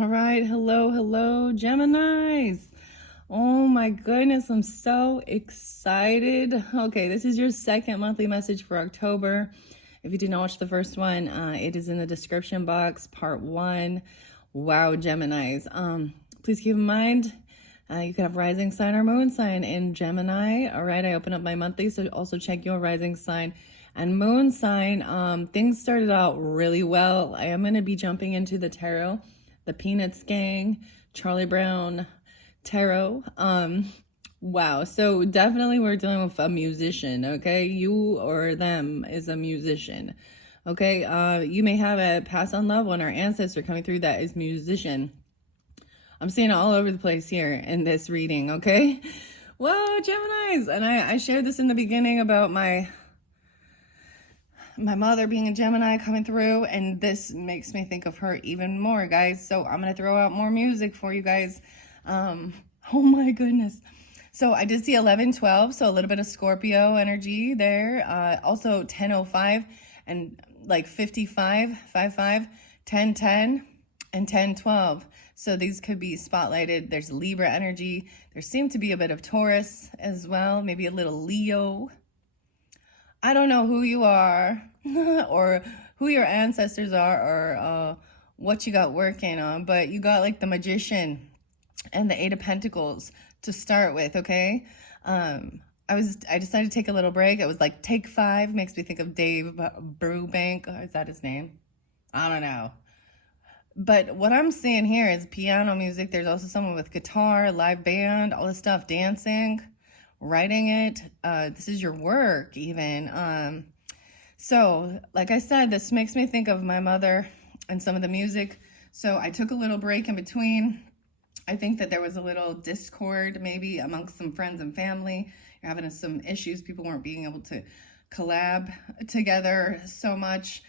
All right, hello, Geminis. Oh my goodness, I'm so excited. Okay, this is your second monthly message for October. If you did not watch the first one, it is in the description box, part one. Wow, Geminis. Please keep in mind, you could have rising sign or moon sign in Gemini. All right, I open up my monthly, so also check your rising sign and moon sign. Things started out really well. I am going to be jumping into the tarot, the Peanuts gang, Charlie Brown tarot. Wow. So definitely we're dealing with a musician, okay? You or them is a musician. Okay? You may have a past on loved one or ancestor coming through that is musician. I'm seeing it all over the place here in this reading, okay? Well, Geminis, and I shared this in the beginning about my mother being a Gemini coming through, and this makes me think of her even more, guys. So I'm gonna throw out more music for you guys. Oh my goodness. So I did see 11-12, so a little bit of Scorpio energy there. Also 10-05 and like 55, 55, 10-10, and 10-12. So these could be spotlighted. There's Libra energy. There seemed to be a bit of Taurus as well, maybe a little Leo. I don't know who you are or who your ancestors are or what you got working on, but you got like the Magician and the Eight of Pentacles to start with, okay? I decided to take a little break. It was like take 5, makes me think of Dave Brubeck. Is that his name? I don't know. But what I'm seeing here is piano music. There's also someone with guitar, live band, all this stuff, dancing, writing it. This is your work even. So like I said, this makes me think of my mother and some of the music. So I took a little break in between. I think that there was a little discord maybe amongst some friends and family. You're having some issues. People weren't being able to collab together so much.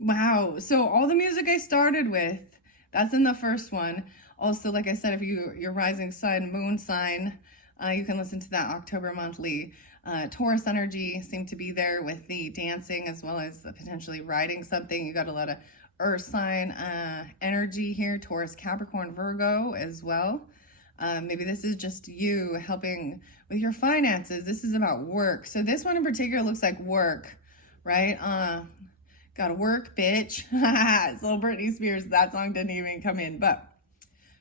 Wow. So all the music I started with, that's in the first one. Also, like I said, if your rising sign, moon sign, you can listen to that October monthly. Taurus energy seemed to be there with the dancing as well as potentially writing something. You got a lot of earth sign energy here, Taurus, Capricorn, Virgo as well. Maybe this is just you helping with your finances. This is about work. So this one in particular looks like work, right? Gotta work, bitch. It's little Britney Spears. That song didn't even come in. But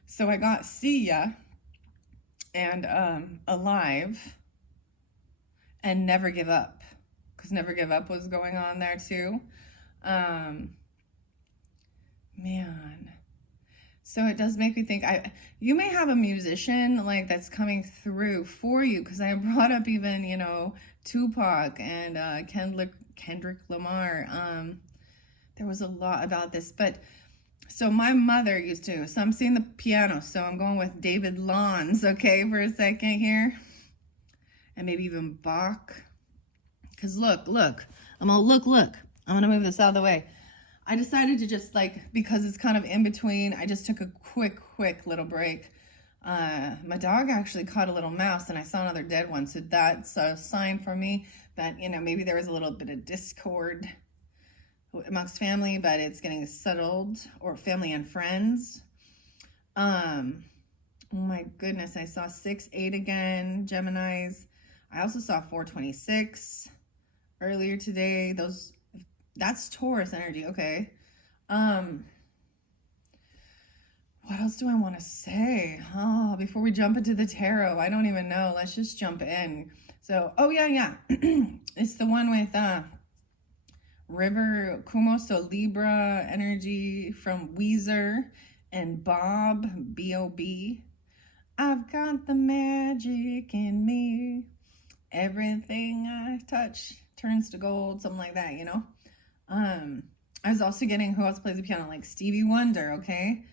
so I got See Ya and Alive and Never Give Up, because Never Give Up was going on there too. Man. So it does make me think, you may have a musician like that's coming through for you, because I brought up even, Tupac and Kendrick Lamar. There was a lot about this, but so my mother used to, so I'm seeing the piano, so I'm going with David Lawns, okay, for a second here, and maybe even Bach, because look, I'm gonna move this out of the way. I decided to just because it's kind of in between, I just took a quick little break. My dog actually caught a little mouse and I saw another dead one, so that's a sign for me that, maybe there was a little bit of discord amongst family, but it's getting settled, or family and friends. Oh my goodness, I saw 6-8 again, Geminis. I also saw 426 earlier today. That's Taurus energy, okay. What else do I want to say? Before we jump into the tarot, I don't even know. Let's just jump in. So, yeah. It's the one with River Kumo, so Libra energy from Weezer and Bob, B-O-B. I've got the magic in me. Everything I touch turns to gold, something like that, I was also getting who else plays the piano, like Stevie Wonder, okay?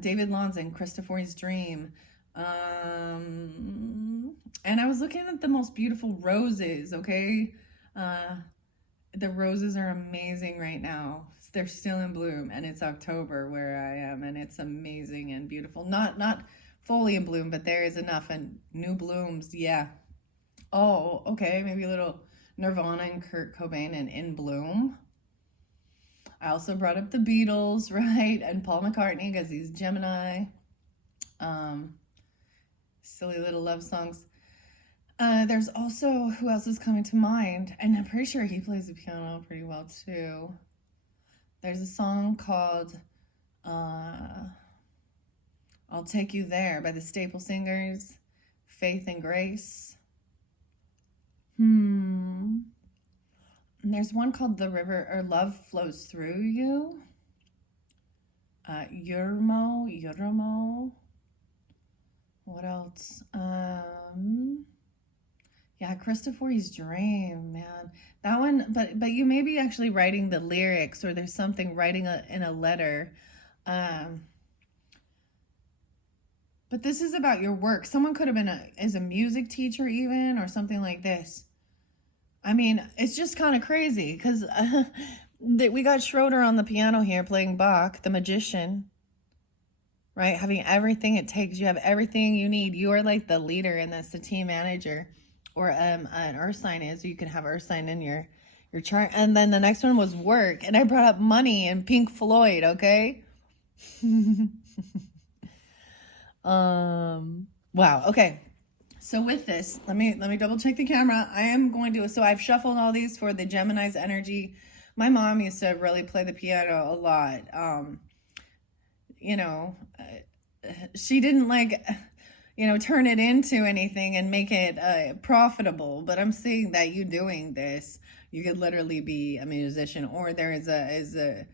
David Lawns and Christopher's Dream. And I was looking at the most beautiful roses, okay? The roses are amazing right now. They're still in bloom, and it's October where I am, and it's amazing and beautiful. Not fully in bloom, but there is enough, and new blooms, yeah. Oh, okay, maybe a little Nirvana and Kurt Cobain and In Bloom. I also brought up the Beatles, right? And Paul McCartney because he's Gemini. Silly little love songs. There's also, who else is coming to mind? And I'm pretty sure he plays the piano pretty well too. There's a song called I'll Take You There by the Staple Singers, Faith and Grace. And there's one called The River, or Love Flows Through You. Yurmo. What else? Yeah, Christopher's Dream, man. That one, but you may be actually writing the lyrics, or there's something writing in a letter. But this is about your work. Someone could have been as a music teacher even, or something like this. I mean, it's just kind of crazy because we got Schroeder on the piano here playing Bach, the magician, right? Having everything it takes. You have everything you need. You are like the leader, and that's the team manager, or an earth sign is. You can have earth sign in your chart. And then the next one was work, and I brought up money and Pink Floyd. Okay. Wow. Okay. So with this, let me double check the camera. I am going to, so I've shuffled all these for the Gemini's energy. My mom used to really play the piano a lot. She didn't turn it into anything and make it profitable, but I'm seeing that you doing this, you could literally be a musician, or there is a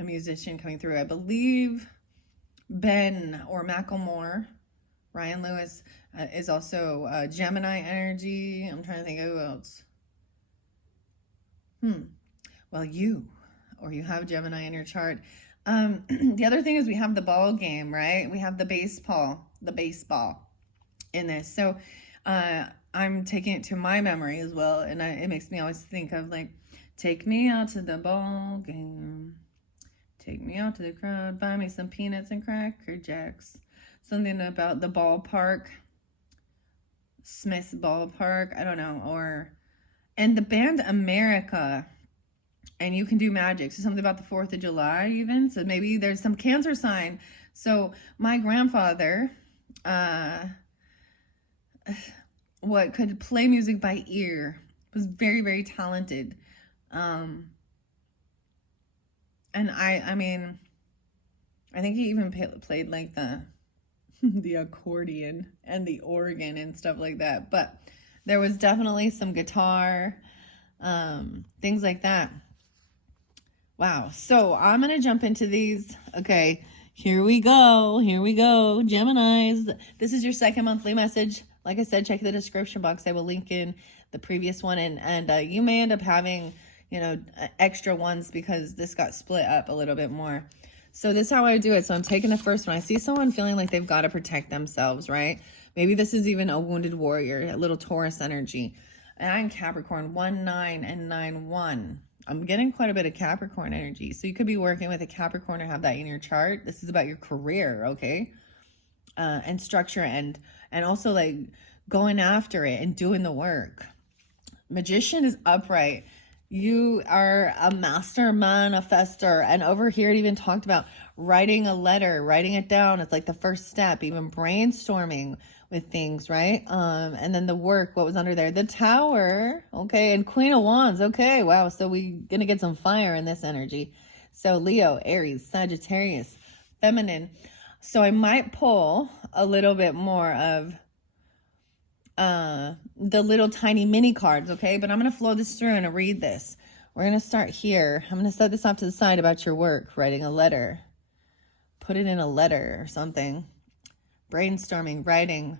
musician coming through. I believe Ben or Macklemore, Ryan Lewis, is also Gemini energy. I'm trying to think of who else. Well, you have Gemini in your chart. The other thing is we have the ball game, right? We have the baseball in this. So I'm taking it to my memory as well, and it makes me always think of take me out to the ball game. Take me out to the crowd, buy me some peanuts and Cracker Jacks. Something about the ballpark, Smith's ballpark, I don't know, and the band America, and you can do magic. So something about the 4th of July even. So maybe there's some Cancer sign. So my grandfather, could play music by ear, was very, very talented. And I mean, I think he even played like the accordion and the organ and stuff like that. But there was definitely some guitar, things like that. Wow. So I'm going to jump into these. Okay. Here we go. Geminis. This is your second monthly message. Like I said, check the description box. I will link in the previous one. And you may end up having, extra ones because this got split up a little bit more. So this is how I do it. So I'm taking the first one. I see someone feeling like they've got to protect themselves, right? Maybe this is even a wounded warrior, a little Taurus energy. And I'm Capricorn 1, 9, and 9, 1. I'm getting quite a bit of Capricorn energy. So you could be working with a Capricorn or have that in your chart. This is about your career, okay? And structure and also going after it and doing the work. Magician is upright. You are a master manifester. And over here it even talked about writing a letter, writing it down. It's like the first step, even brainstorming with things, right? And then the work, what was under there? The Tower, okay, and Queen of Wands, okay, wow. So we gonna get some fire in this energy. So Leo, Aries, Sagittarius, feminine. So I might pull a little bit more of the little tiny mini cards, okay? But I'm going to flow this through and read this. We're going to start here. I'm going to set this off to the side about your work, writing a letter. Put it in a letter or something. Brainstorming, writing.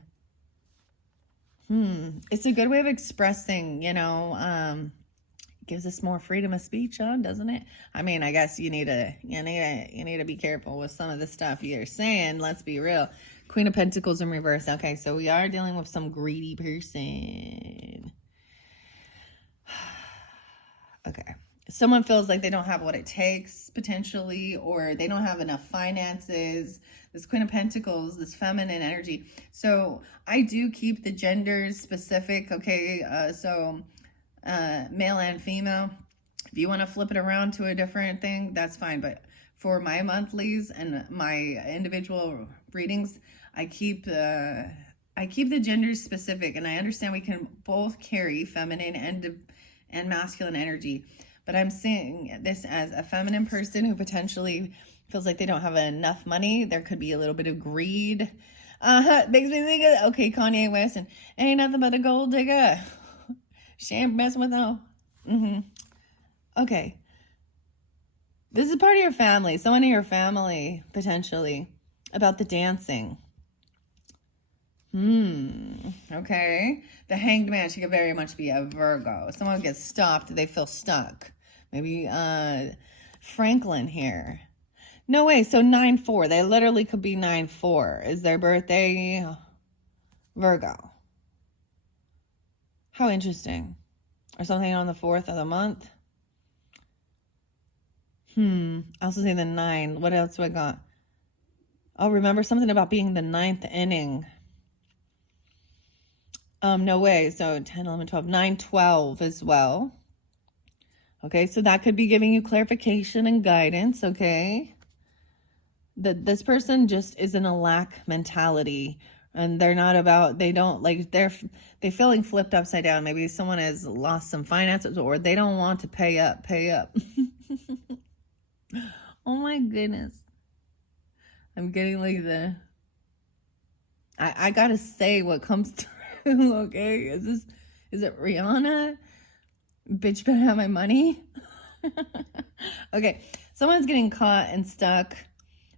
It's a good way of expressing, gives us more freedom of speech, doesn't it? I mean, I guess you need to be careful with some of the stuff you're saying. Let's be real. Queen of Pentacles in reverse. Okay, so we are dealing with some greedy person. Okay. Someone feels like they don't have what it takes, potentially, or they don't have enough finances. This Queen of Pentacles, this feminine energy. So I do keep the genders specific, okay? Male and female. If you want to flip it around to a different thing, that's fine. But for my monthlies and my individual readings, I keep the genders specific, and I understand we can both carry feminine and masculine energy. But I'm seeing this as a feminine person who potentially feels like they don't have enough money. There could be a little bit of greed. Makes me think of, okay, Kanye West and ain't nothing but a gold digger. She ain't messing with no. Okay. This is part of your family. Someone in your family, potentially, about the dancing. Okay. The Hanged Man, she could very much be a Virgo. Someone gets stopped, they feel stuck. Maybe Franklin here. No way, so 9-4. They literally could be 9-4. Is their birthday Virgo? How interesting. Or something on the 4th of the month. I also say the 9. What else do I got? Oh, remember something about being the 9th inning. No way. So 10, 11, 12, 9, 12 as well. Okay, so that could be giving you clarification and guidance, okay? That this person just is in a lack mentality, and they're not about, they don't, like, they're feeling flipped upside down. Maybe someone has lost some finances, or they don't want to pay up. Oh my goodness. I'm getting like I gotta say what comes through, okay? Is it Rihanna? Bitch better have my money. Okay, someone's getting caught and stuck,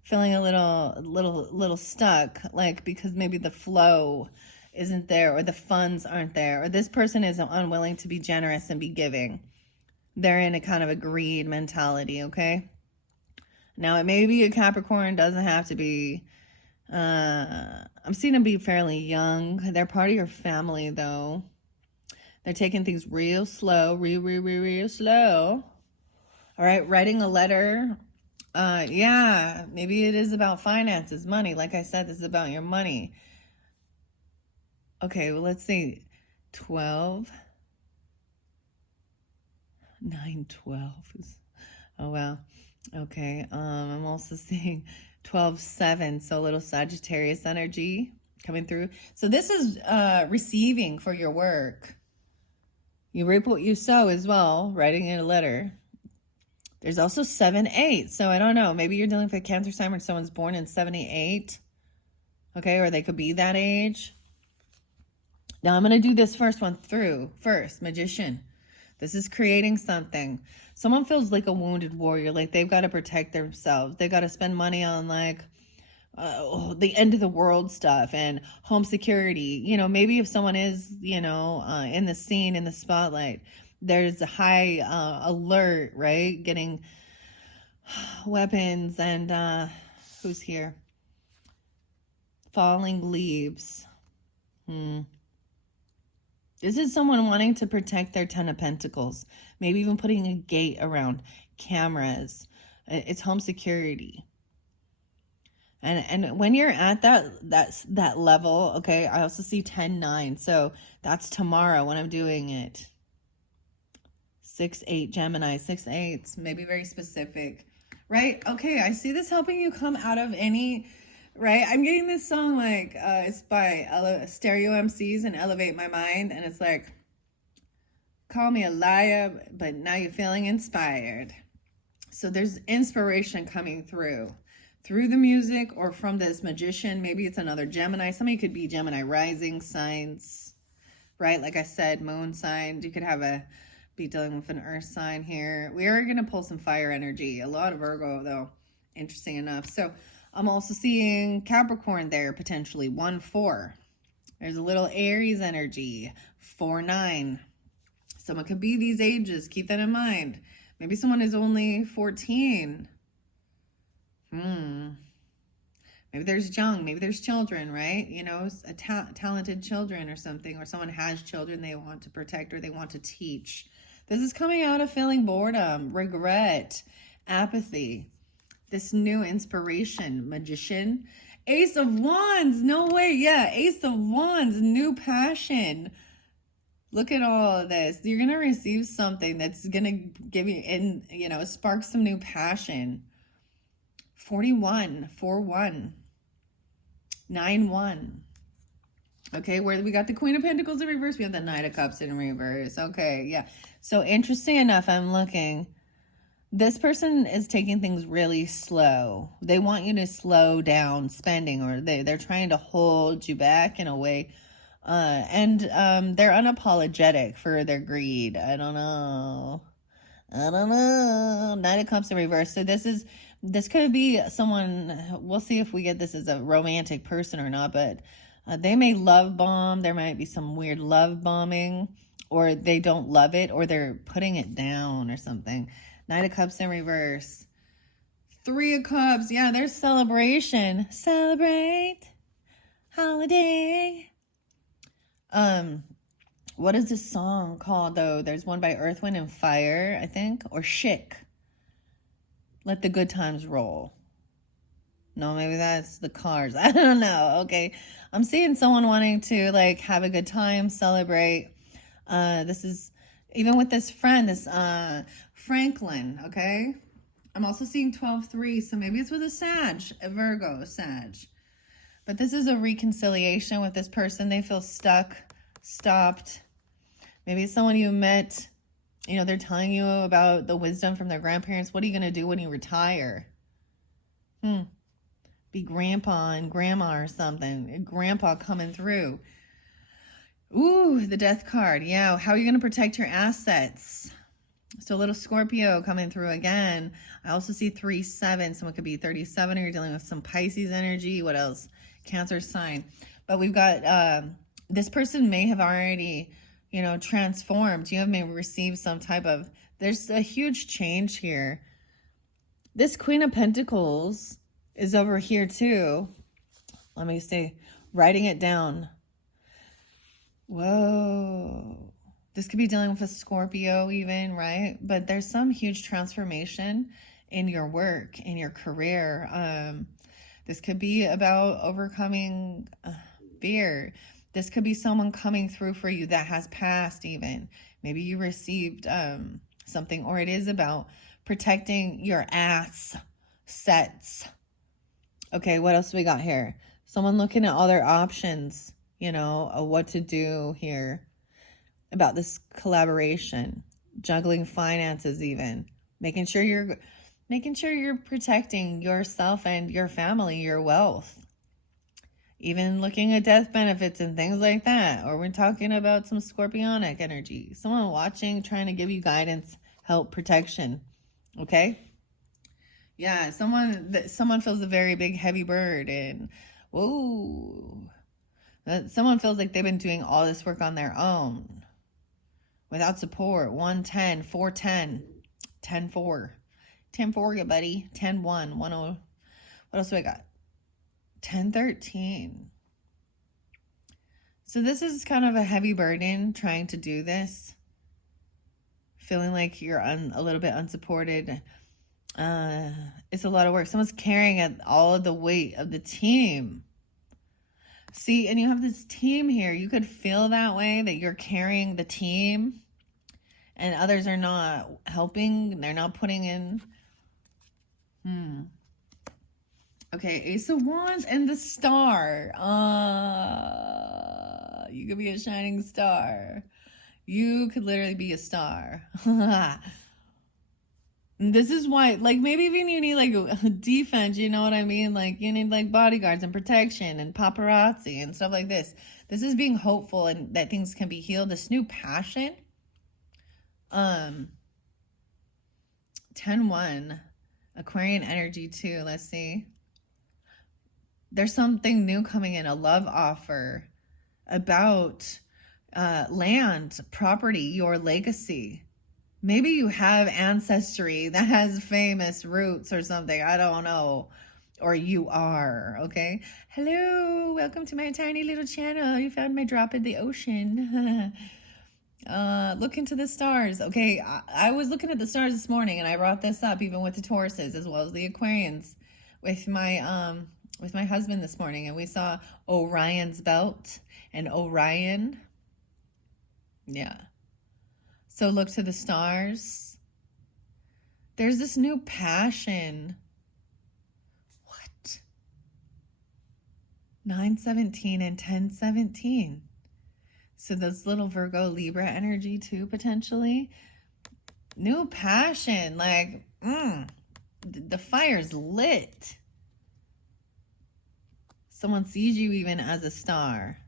feeling a little stuck, like because maybe the flow isn't there, or the funds aren't there, or this person is unwilling to be generous and be giving. They're in a kind of a greed mentality, okay? Now, it may be a Capricorn, doesn't have to be. I'm seeing them be fairly young. They're part of your family, though. They're taking things real slow, real slow. All right, writing a letter. Yeah, maybe it is about finances, money. Like I said, this is about your money. Okay, well, let's see. 12. 9, 12. Oh, wow. Okay, I'm also seeing 12-7, so a little Sagittarius energy coming through. So this is receiving for your work. You reap what you sow as well, writing in a letter. There's also 7-8, so I don't know. Maybe you're dealing with a Cancer sign where someone's born in 78, okay, or they could be that age. Now I'm going to do this first one through. First, Magician. This is creating something. Someone feels like a wounded warrior, like they've got to protect themselves. They've got to spend money on like the end of the world stuff and home security. You know, maybe if someone is, you know, in the scene, in the spotlight, there's a high alert, right? Getting weapons and who's here? Falling leaves. This is someone wanting to protect their 10 of Pentacles. Maybe even putting a gate around, cameras. It's home security. And when you're at that level, okay, I also see 10-9. So that's tomorrow when I'm doing it. 6-8 Gemini, 6-8, maybe very specific, right? Okay, I see this helping you come out of any, right? I'm getting this song like, it's by Stereo MCs and Elevate My Mind. And it's like, call me a liar, but now you're feeling inspired. So there's inspiration coming through the music or from this magician. Maybe it's another Gemini. Somebody could be Gemini rising signs, right? Like I said, moon signs. You could be dealing with an earth sign here. We are going to pull some fire energy. A lot of Virgo, though. Interesting enough. So I'm also seeing Capricorn there, potentially 1-4. There's a little Aries energy, 4-9. Someone could be these ages. Keep that in mind. Maybe someone is only 14. Maybe there's young, maybe there's children, right? You know, talented children or something, or someone has children they want to protect or they want to teach. This is coming out of feeling boredom, regret, apathy. This new inspiration, Magician. Ace of Wands, no way, yeah, Ace of Wands, new passion. Look at all of this. You're going to receive something that's going to give you, and, you know, spark some new passion. 41, 4-1, 9-1. Okay, where we got the Queen of Pentacles in reverse, we have the Knight of Cups in reverse. Okay, yeah. So interesting enough, I'm looking. This person is taking things really slow. They want you to slow down spending, or they're trying to hold you back in a way. And they're unapologetic for their greed. I don't know. Knight of Cups in reverse. So this could be someone, we'll see if we get this as a romantic person or not, but they may love bomb. There might be some weird love bombing, or they don't love it, or they're putting it down or something. Knight of Cups in reverse. 3 of Cups. Yeah, there's celebration. Celebrate. Holiday. What is this song called, though? There's one by Earth, Wind, and Fire, I think. Or Chic. Let the Good Times Roll. No, maybe that's the Cars. I don't know. Okay. I'm seeing someone wanting to, like, have a good time, celebrate. This is, even with this friend, this Franklin, okay? I'm also seeing 12-3, so maybe it's with a Sag, a Virgo Sag. But this is a reconciliation with this person. They feel stuck, stopped. Maybe it's someone you met, you know, they're telling you about the wisdom from their grandparents. What are you going to do when you retire? Be grandpa and grandma or something. Grandpa coming through. Ooh, the Death card. Yeah, how are you going to protect your assets? So a little Scorpio coming through again. I also see 3-7. Someone could be 37, or you're dealing with some Pisces energy. What else? Cancer sign. But we've got, this person may have already, you know, transformed. You may receive some type of, there's a huge change here. This Queen of Pentacles is over here too. Let me see, writing it down. Whoa. This could be dealing with a Scorpio even, right? But there's some huge transformation in your work, in your career. This could be about overcoming fear. This could be someone coming through for you that has passed even. Maybe you received something, or it is about protecting your assets. Okay, what else we got here? Someone looking at all their options, you know, of what to do here. About this collaboration, juggling finances even, making sure you're protecting yourself and your family, your wealth. Even looking at death benefits and things like that. Or we're talking about some scorpionic energy. Someone watching, trying to give you guidance, help, protection. Okay? Yeah, someone feels a very big heavy burden. Whoa. Someone feels like they've been doing all this work on their own. Without support. 110, 410, 10-4. 10-4, you buddy. 10-1, 10. What else do I got? 10-13. So this is kind of a heavy burden trying to do this. Feeling like you're a little bit unsupported. It's a lot of work. Someone's carrying all of the weight of the team. See, and you have this team here. You could feel that way, that you're carrying the team and others are not helping. They're not putting in. Okay, Ace of Wands and the Star. You could be a shining star. You could literally be a star. This is why, like, maybe even you need, like, a defense, you know what I mean? Like, you need, like, bodyguards and protection and paparazzi and stuff like this. This is being hopeful and that things can be healed. This new passion. 10-1. Aquarian energy, too. Let's see. There's something new coming in. A love offer about land, property, your legacy. Maybe you have ancestry that has famous roots or something. I don't know. Or you are, okay? Hello, welcome to my tiny little channel. You found my drop in the ocean. Look into the stars. Okay, I was looking at the stars this morning and I brought this up even with the Tauruses as well as the Aquarians with my husband this morning, and we saw Orion's belt and Orion. Yeah. So look to the stars. There's this new passion. What? 917 and 1017. So those little Virgo Libra energy too, potentially. New passion. Like, the fire's lit. Someone sees you even as a star.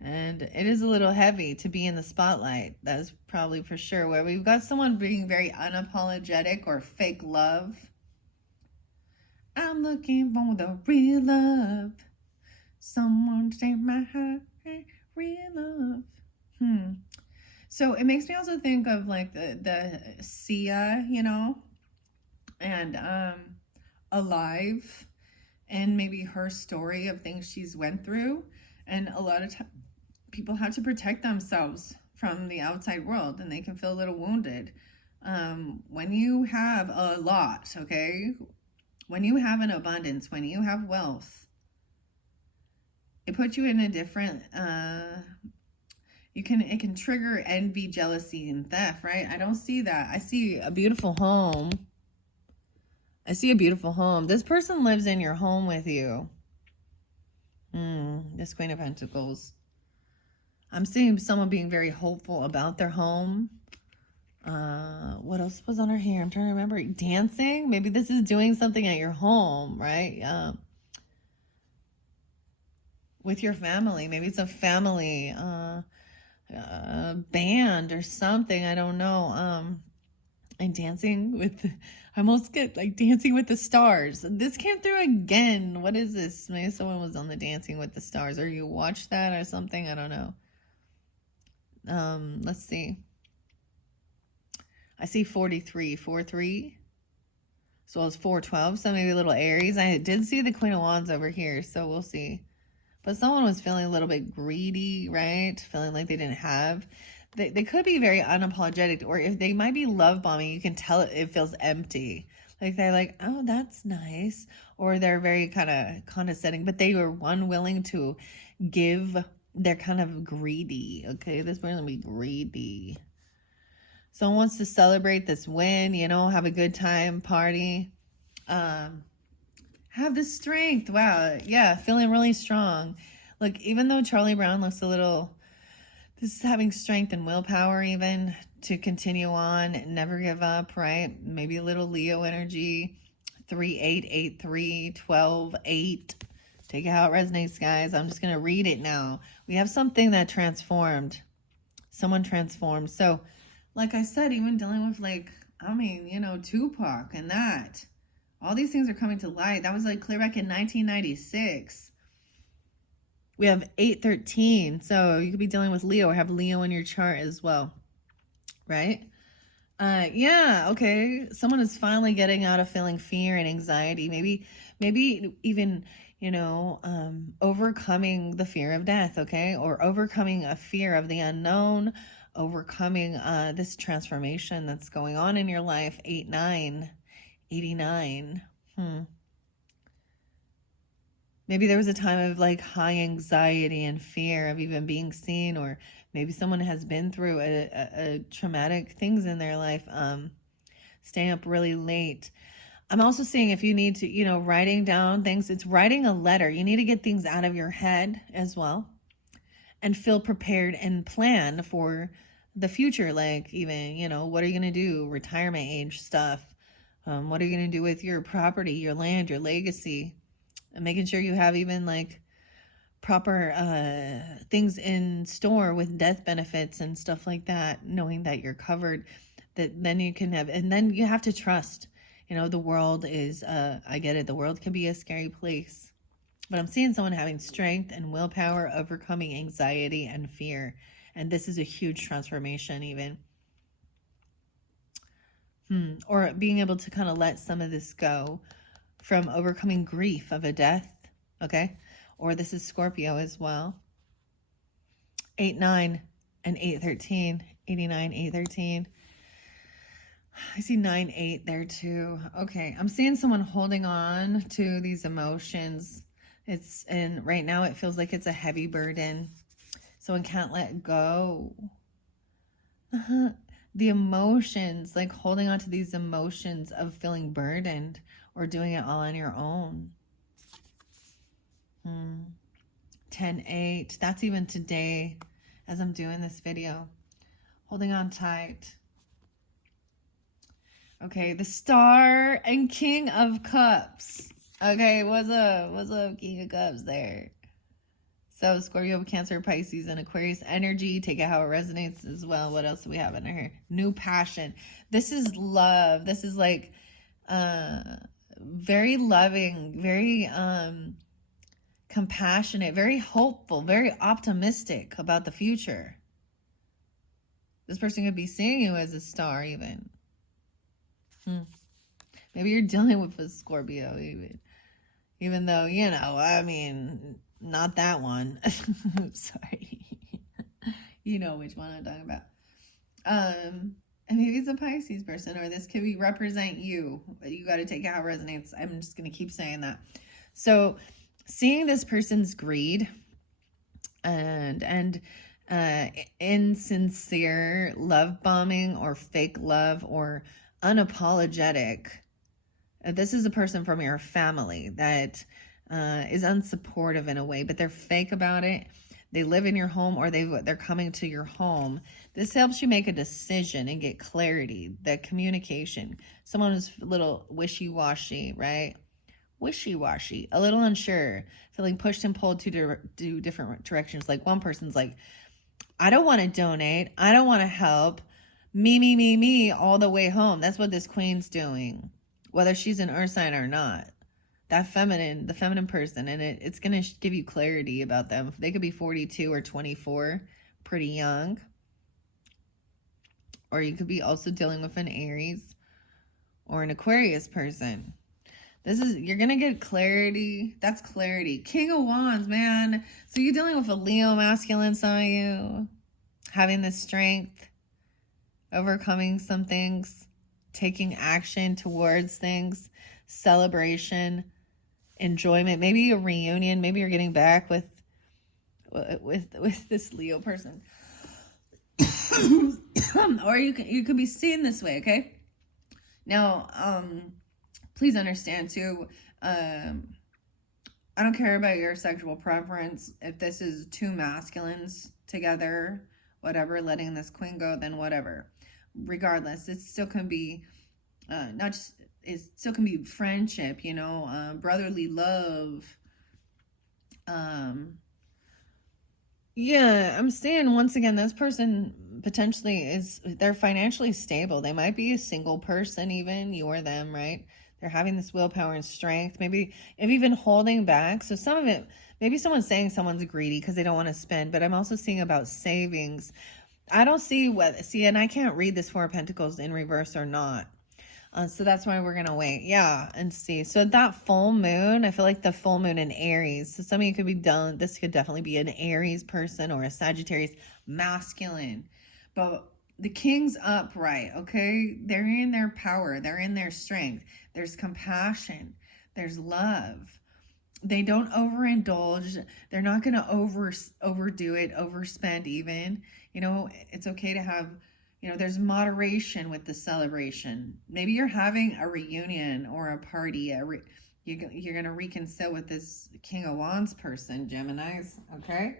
And it is a little heavy to be in the spotlight. That's probably for sure. Where we've got someone being very unapologetic or fake love. I'm looking for the real love. Someone to take my heart, real love. So it makes me also think of like the Sia, you know, and Alive, and maybe her story of things she's went through. And a lot of people have to protect themselves from the outside world, and they can feel a little wounded. When you have a lot, okay, when you have an abundance, when you have wealth, it puts you in a different, it can trigger envy, jealousy, and theft, right? I don't see that. I see a beautiful home. I see a beautiful home. This person lives in your home with you. This Queen of Pentacles. I'm seeing someone being very hopeful about their home. What else was on her hair? I'm trying to remember. Dancing? Maybe this is doing something at your home, right? With your family. Maybe it's a family band or something. I don't know. And dancing with, I almost get like Dancing with the Stars. This came through again. What is this? Maybe someone was on the Dancing with the Stars, or you watched that or something. I don't know. Let's see. I see 43, 4-3, as well as 4-12. So maybe a little Aries. I did see the Queen of Wands over here, so we'll see. But someone was feeling a little bit greedy, right? Feeling like they didn't have. They could be very unapologetic, or if they might be love bombing, you can tell it feels empty. Like they're like, oh, that's nice. Or they're very kind of condescending, but they were willing to give. They're kind of greedy. Okay, this person will be greedy. Someone wants to celebrate this win, you know, have a good time, party. Have the strength. Wow. Yeah, feeling really strong. Look, even though Charlie Brown looks a little, this is having strength and willpower even to continue on, never give up, right? Maybe a little Leo energy. 3-8, 8-3, 12-8. Take it how it resonates, guys. I'm just going to read it now. We have something that transformed. Someone transformed. So, like I said, even dealing with like, I mean, you know, Tupac and that. All these things are coming to light. That was like clear back in 1996. We have 8-13. So you could be dealing with Leo or have Leo in your chart as well. Right? Yeah, okay. Someone is finally getting out of feeling fear and anxiety. Maybe even, you know, overcoming the fear of death, okay? Or overcoming a fear of the unknown, overcoming this transformation that's going on in your life. 8-9, 89. Maybe there was a time of like high anxiety and fear of even being seen, or maybe someone has been through a traumatic things in their life, staying up really late. I'm also seeing if you need to, you know, writing down things, it's writing a letter. You need to get things out of your head as well and feel prepared and plan for the future. Like even, you know, what are you going to do? Retirement age stuff. What are you going to do with your property, your land, your legacy? And making sure you have even like proper things in store with death benefits and stuff like that, knowing that you're covered, that then you can have, and then you have to trust, you know, the world is, I get it, the world can be a scary place, but I'm seeing someone having strength and willpower, overcoming anxiety and fear. And this is a huge transformation even. Or being able to kind of let some of this go from overcoming grief of a death, okay? Or this is Scorpio as well. 8-9 and 8-13, 89, 8-13. I see 9-8 there too. Okay, I'm seeing someone holding on to these emotions. And right now it feels like it's a heavy burden. Someone can't let go. The emotions, like holding on to these emotions of feeling burdened or doing it all on your own. 10-8. That's even today as I'm doing this video. Holding on tight. Okay, the Star and King of Cups. Okay, what's up? What's up, King of Cups there? So Scorpio, Cancer, Pisces, and Aquarius energy. Take it how it resonates as well. What else do we have in here? New passion. This is love. This is like very loving, very compassionate, very hopeful, very optimistic about the future. This person could be seeing you as a star even. Maybe you're dealing with a Scorpio even though, you know, I mean, not that one. Sorry. You know which one I'm talking about. And maybe it's a Pisces person, or this could be represent you. You got to take it how it resonates. I'm just going to keep saying that. So seeing this person's greed and insincere love bombing or fake love or unapologetic. This is a person from your family that is unsupportive in a way, but they're fake about it. They live in your home, or they're coming to your home. This helps you make a decision and get clarity, the communication. Someone who's a little wishy-washy, right? Wishy-washy, a little unsure, feeling pushed and pulled to do different directions. Like one person's like, I don't want to donate. I don't want to help. Me, all the way home. That's what this queen's doing, whether she's an earth sign or not. That feminine, the feminine person, and it's going to give you clarity about them. They could be 42 or 24, pretty young. Or you could be also dealing with an Aries or an Aquarius person. You're going to get clarity. That's clarity. King of Wands, man. So you're dealing with a Leo masculine, some of you. Having the strength, overcoming some things, taking action towards things, celebration, enjoyment, maybe a reunion, maybe you're getting back with this Leo person. Or you could be seen this way, okay? Now, please understand too, I don't care about your sexual preference. If this is two masculines together, whatever, letting this queen go, then whatever. Regardless, it still can be it still can be friendship, you know, brotherly love. Yeah, I'm saying once again, this person potentially they're financially stable. They might be a single person, even you or them, right? They're having this willpower and strength, maybe if even holding back. So some of it, maybe someone's saying someone's greedy because they don't want to spend, but I'm also seeing about savings. I don't see and I can't read this Four of Pentacles in reverse or not. So that's why we're going to wait. Yeah, and see. So that full moon, I feel like the full moon in Aries. So some of you could be done. This could definitely be an Aries person or a Sagittarius masculine. But the king's upright, okay? They're in their power. They're in their strength. There's compassion. There's love. They don't overindulge. They're not going to overdo it, overspend even. You know, it's okay to have... You know, there's moderation with the celebration. Maybe you're having a reunion or a party. You're going to reconcile with this King of Wands person, Geminis, okay?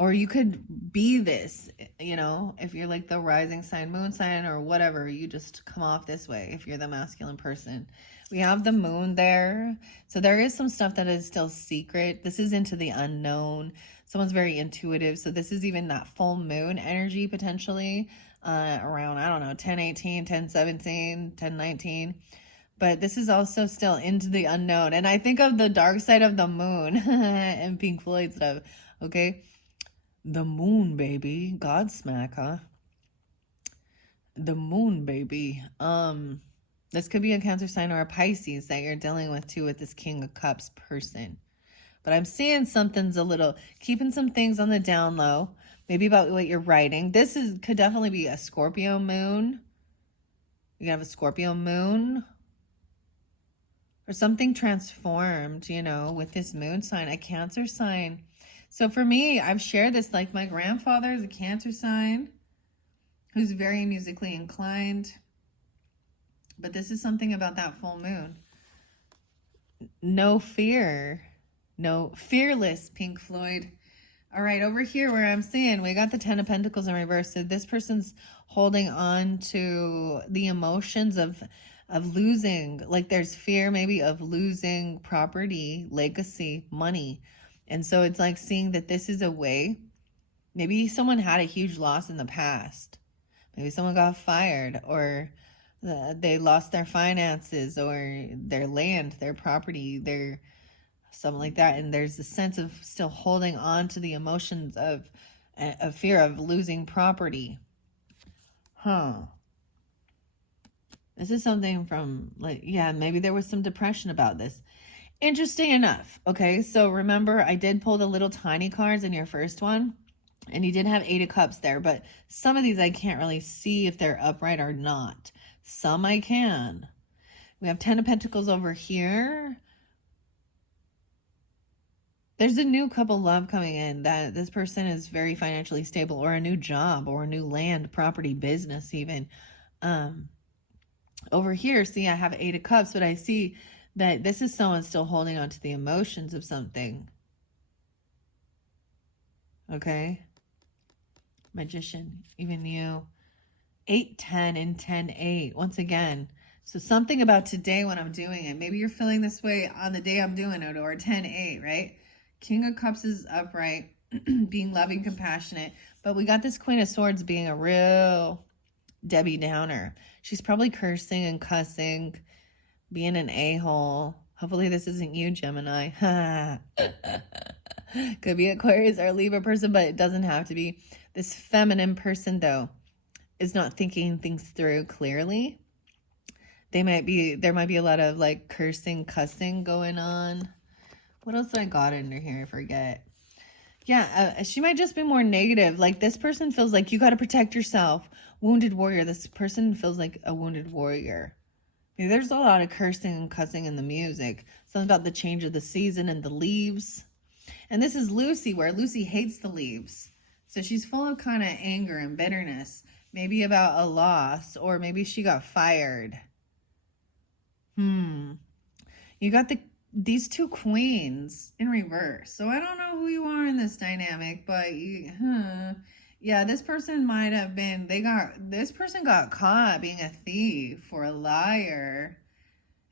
Or you could be this, you know, if you're like the rising sign, moon sign, or whatever, you just come off this way if you're the masculine person. We have the moon there. So there is some stuff that is still secret. This is into the unknown. Someone's very intuitive. So this is even that full moon energy potentially around, I don't know, 10/18, 10/17, 10/19. But this is also still into the unknown. And I think of the dark side of the moon and Pink Floyd stuff. Okay? The moon, baby. Godsmack, huh? The moon, baby. This could be a Cancer sign or a Pisces that you're dealing with too with this King of Cups person. But I'm seeing something's a little, keeping some things on the down low. Maybe about what you're writing. This could definitely be a Scorpio moon. You can have a Scorpio moon. Or something transformed, you know, with this moon sign, a Cancer sign. So for me, I've shared this, like my grandfather is a Cancer sign who's very musically inclined. But this is something about that full moon. No fear. No, fearless, Pink Floyd. All right, over here where I'm seeing, we got the Ten of Pentacles in reverse. So this person's holding on to the emotions of losing. Like there's fear maybe of losing property, legacy, money. And so it's like seeing that this is a way. Maybe someone had a huge loss in the past. Maybe someone got fired, or they lost their finances, or their land, their property, their something like that. And there's a sense of still holding on to the emotions of fear of losing property. This is something from, like, yeah, maybe there was some depression about this. Interesting enough. Okay, so remember I did pull the little tiny cards in your first one, and you did have 8 of Cups there, but some of these I can't really see if they're upright or not. Some I can. We have 10 of Pentacles over here. There's a new couple love coming in, that this person is very financially stable, or a new job, or a new land, property, business even. Over here, see, I have 8 of Cups, but I see that this is someone still holding on to the emotions of something. Okay. Magician, even you. 8, 10, and 10, 8. Once again. So something about today when I'm doing it. Maybe you're feeling this way on the day I'm doing it, or 10, 8, right? King of Cups is upright, being loving, compassionate. But we got this Queen of Swords being a real Debbie Downer. She's probably cursing and cussing, being an a-hole. Hopefully this isn't you, Gemini. Could be Aquarius or Libra person, but it doesn't have to be. This feminine person, though, is not thinking things through clearly. There might be a lot of like cursing, cussing going on. What else do I got under here? I forget. Yeah, she might just be more negative. Like this person feels like you got to protect yourself. Wounded warrior. This person feels like a wounded warrior. Maybe there's a lot of cursing and cussing in the music. Something about the change of the season and the leaves. And this is Lucy, where Lucy hates the leaves. So she's full of kind of anger and bitterness. Maybe about a loss, or maybe she got fired. You got these 2 queens in reverse. So I don't know who you are in this dynamic, but yeah, this person might have been, this person got caught being a thief or a liar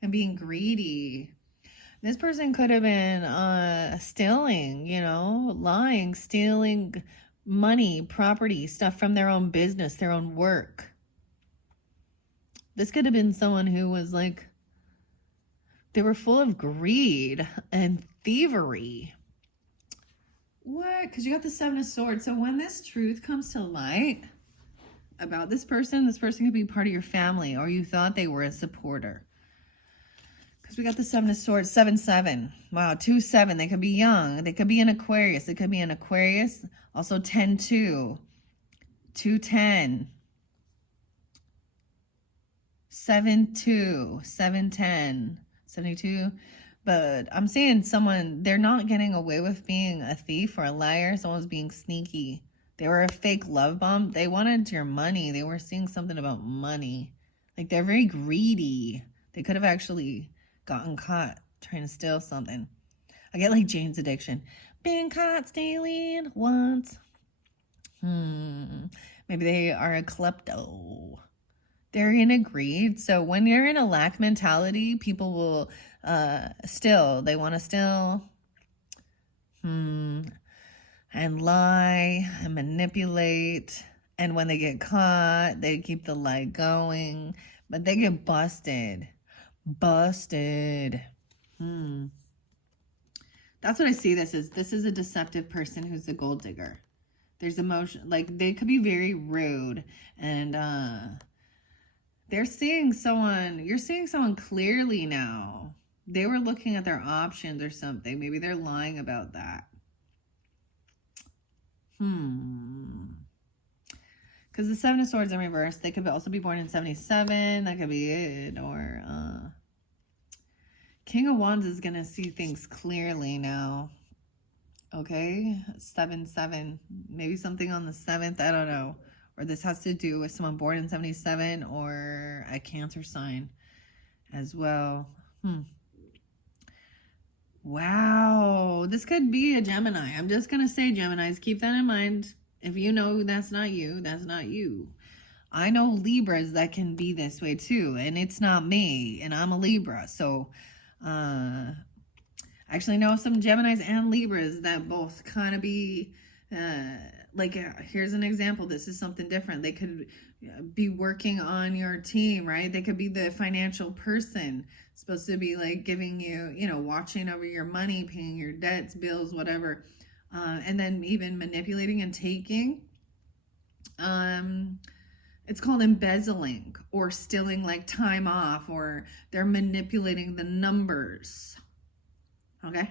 and being greedy. This person could have been stealing, lying, stealing money, property, stuff from their own business, their own work. This could have been someone who was like, they were full of greed and thievery. What? Because you got the 7 of Swords. So when this truth comes to light about this person could be part of your family, or you thought they were a supporter. Because we got the 7 of Swords, 7, 7. Wow, 2, 7. They could be young. They could be an Aquarius. It could be an Aquarius. Also 10, 2. 2, 10. 7, 2. 7, 10. 72. But I'm seeing someone, they're not getting away with being a thief or a liar. Someone's being sneaky. They were a fake love bomb. They wanted your money. They were seeing something about money. Like they're very greedy. They could have actually gotten caught trying to steal something. I get like Jane's Addiction. Been caught stealing once. Maybe they are a klepto. They're in a greed. So when you're in a lack mentality, people will steal. They want to steal and lie and manipulate. And when they get caught, they keep the lie going. But they get busted. Busted. That's what I see this is. This is a deceptive person who's a gold digger. There's emotion. Like they could be very rude. And they're seeing someone, you're seeing someone clearly now. They were looking at their options or something. Maybe they're lying about that. Because the 7 of Swords in reverse, they could also be born in 77. That could be it. Or King of Wands is going to see things clearly now. Okay, 7-7, maybe something on the 7th, I don't know. Or this has to do with someone born in 77 or a Cancer sign as well. Wow, this could be a Gemini. I'm just going to say, Geminis, keep that in mind. If you know that's not you, that's not you. I know Libras that can be this way too, and it's not me, and I'm a Libra. So, I actually know some Geminis and Libras that both kind of be, here's an example. This is something different. They could be working on your team, right? They could be the financial person, supposed to be like giving you, watching over your money, paying your debts, bills, whatever. And then even manipulating and taking. It's called embezzling or stealing like time off, or they're manipulating the numbers. Okay.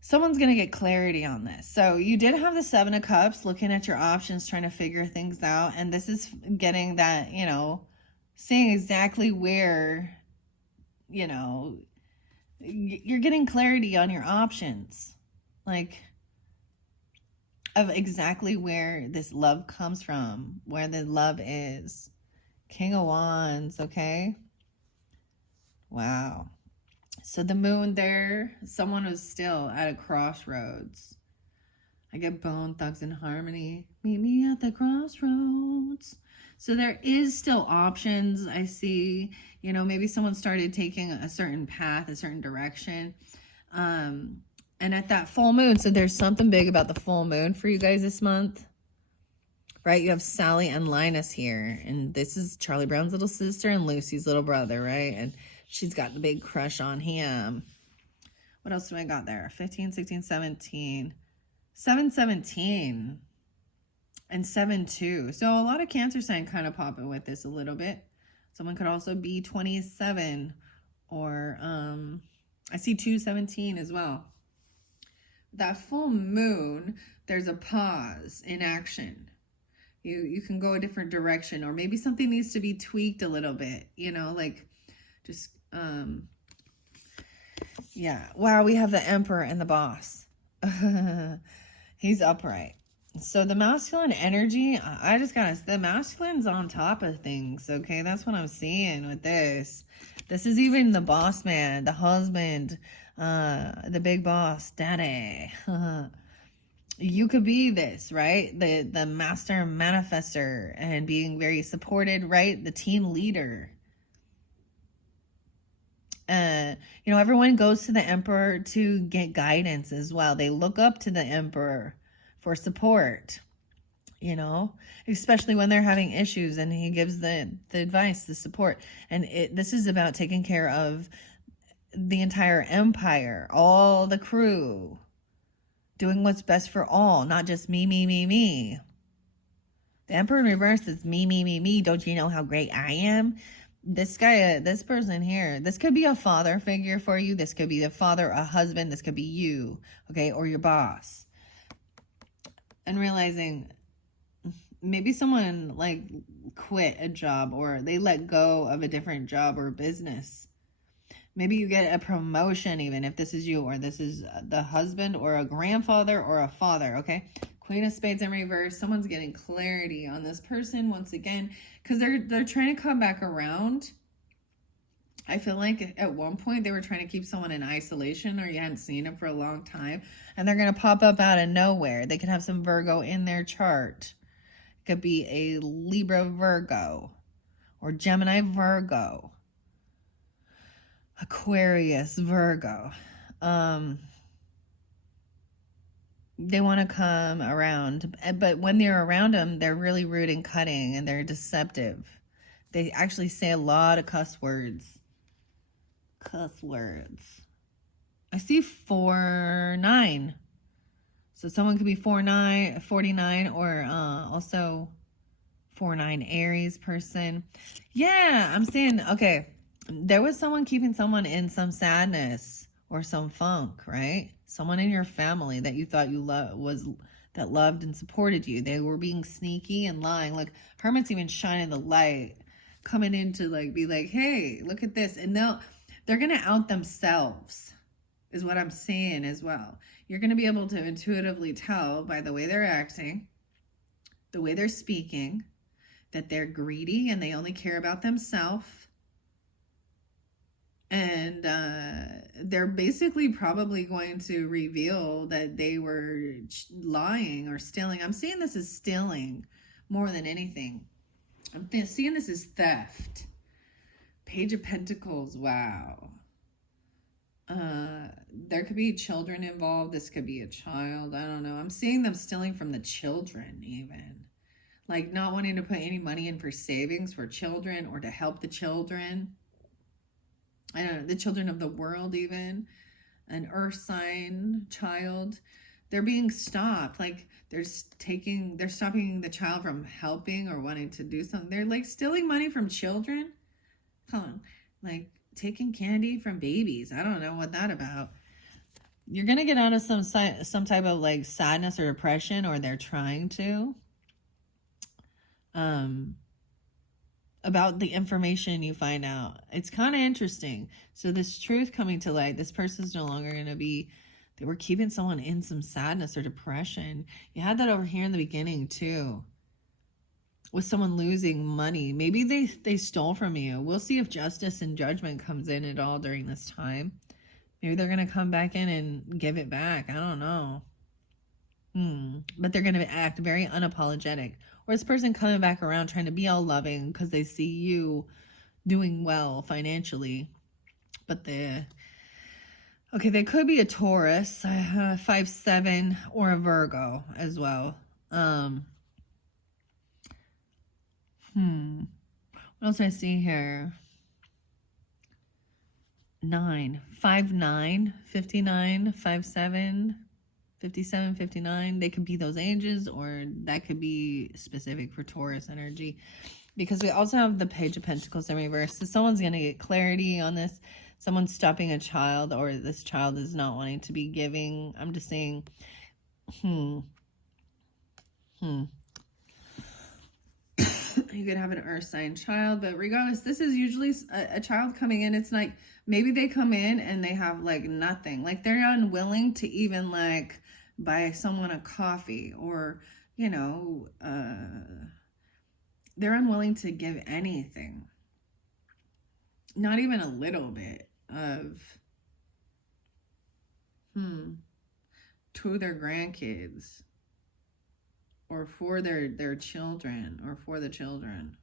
Someone's going to get clarity on this. So you did have the 7 of Cups, looking at your options, trying to figure things out. And this is getting that, seeing exactly where, you're getting clarity on your options. Like, of exactly where this love comes from, where the love is. King of Wands, okay? Wow. So the moon there, someone was still at a crossroads. I get Bone Thugs and Harmony. Meet me at the crossroads. So there is still options. I see, maybe someone started taking a certain path, a certain direction. And at that full moon, so there's something big about the full moon for you guys this month. Right? You have Sally and Linus here. And this is Charlie Brown's little sister and Lucy's little brother, right? And she's got the big crush on him. What else do I got there? 15, 16, 17. 7-17. And 7-2. So a lot of Cancer sign kind of popping with this a little bit. Someone could also be 27. Or I see 2-17 as well. That full moon, there's a pause in action. You can go a different direction, or maybe something needs to be tweaked a little bit, just, yeah. Wow, we have the Emperor and the Boss. He's upright. So the masculine energy, I just gotta, the masculine's on top of things, okay? That's what I'm seeing with this. This is even the boss man, the husband, the big boss, daddy. You could be this, right? The master manifester and being very supported, right? The team leader. Everyone goes to the Emperor to get guidance as well. They look up to the Emperor for support, especially when they're having issues, and he gives the advice, the support. And this is about taking care of the entire empire, all the crew, doing what's best for all, not just me, me, me, me. The Emperor in reverse is me, me, me, me. Don't you know how great I am? This guy, this person here, this could be a father figure for you. This could be a father, a husband. This could be you, okay, or your boss. And realizing maybe someone like quit a job, or they let go of a different job or business. Maybe you get a promotion, even if this is you, or this is the husband or a grandfather or a father, okay? Queen of Spades in reverse. Someone's getting clarity on this person once again, because they're trying to come back around. I feel like at one point they were trying to keep someone in isolation, or you hadn't seen them for a long time, and they're going to pop up out of nowhere. They could have some Virgo in their chart. It could be a Libra Virgo, or Gemini Virgo, Aquarius Virgo. They want to come around, but when they're around them, they're really rude and cutting, and they're deceptive. They actually say a lot of cuss words. I see 4-9. So someone could be 49, or also 4-9 Aries person. Yeah, I'm saying, okay, there was someone keeping someone in some sadness or some funk, right? Someone in your family that you thought you that loved and supported you. They were being sneaky and lying. Like, Hermit's even shining the light, coming in to be like, hey, look at this. And they're going to out themselves. is what I'm seeing as well. You're going to be able to intuitively tell by the way they're acting, the way they're speaking, that they're greedy and they only care about themselves. And they're basically probably going to reveal that they were lying or stealing. I'm seeing this as stealing more than anything. I'm seeing this as theft. Page of Pentacles, wow. There could be children involved. This could be a child. I don't know. I'm seeing them stealing from the children even. Like not wanting to put any money in for savings for children or to help the children. I don't know, the children of the world even. An earth sign child. They're being stopped. Like they're stopping the child from helping or wanting to do something. They're like stealing money from children. Come on. Like taking candy from babies. I don't know what that's about. You're going to get out of some type of like sadness or depression, or they're trying to. About the information you find out. It's kind of interesting. So this truth coming to light, this person's no longer going to be, they were keeping someone in some sadness or depression. You had that over here in the beginning too. With someone losing money. Maybe they stole from you. We'll see if justice and judgment comes in at all during this time. Maybe they're going to come back in and give it back. I don't know. But they're going to act very unapologetic. Or this person coming back around trying to be all loving because they see you doing well financially. But they could be a Taurus, 5-7, or a Virgo as well. What else do I see here? 9, 5-9, 59, 5-7. 57, 59, they could be those ages, or that could be specific for Taurus energy. Because we also have the Page of Pentacles in reverse. So someone's going to get clarity on this. Someone's stopping a child, or this child is not wanting to be giving. I'm just saying, You could have an earth sign child, but regardless, this is usually a child coming in. It's like, maybe they come in and they have like nothing. Like they're unwilling to even like buy someone a coffee, or, you know, they're unwilling to give anything. Not even a little bit of, to their grandkids, or for their children, or for the children.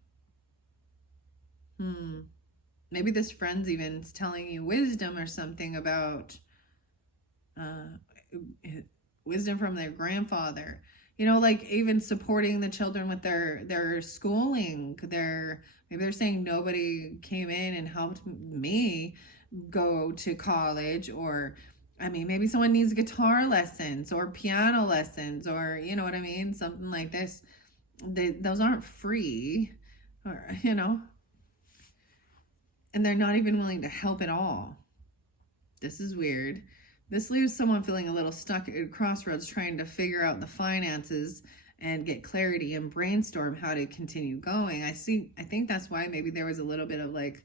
Maybe this friend's even telling you wisdom or something about wisdom from their grandfather. You know, like even supporting the children with their schooling. Maybe they're saying nobody came in and helped me go to college, or I mean, maybe someone needs guitar lessons or piano lessons, or you know what I mean? Something like this. Those aren't free, or, you know, and they're not even willing to help at all. This is weird. This leaves someone feeling a little stuck at crossroads, trying to figure out the finances and get clarity and brainstorm how to continue going. I think that's why maybe there was a little bit of like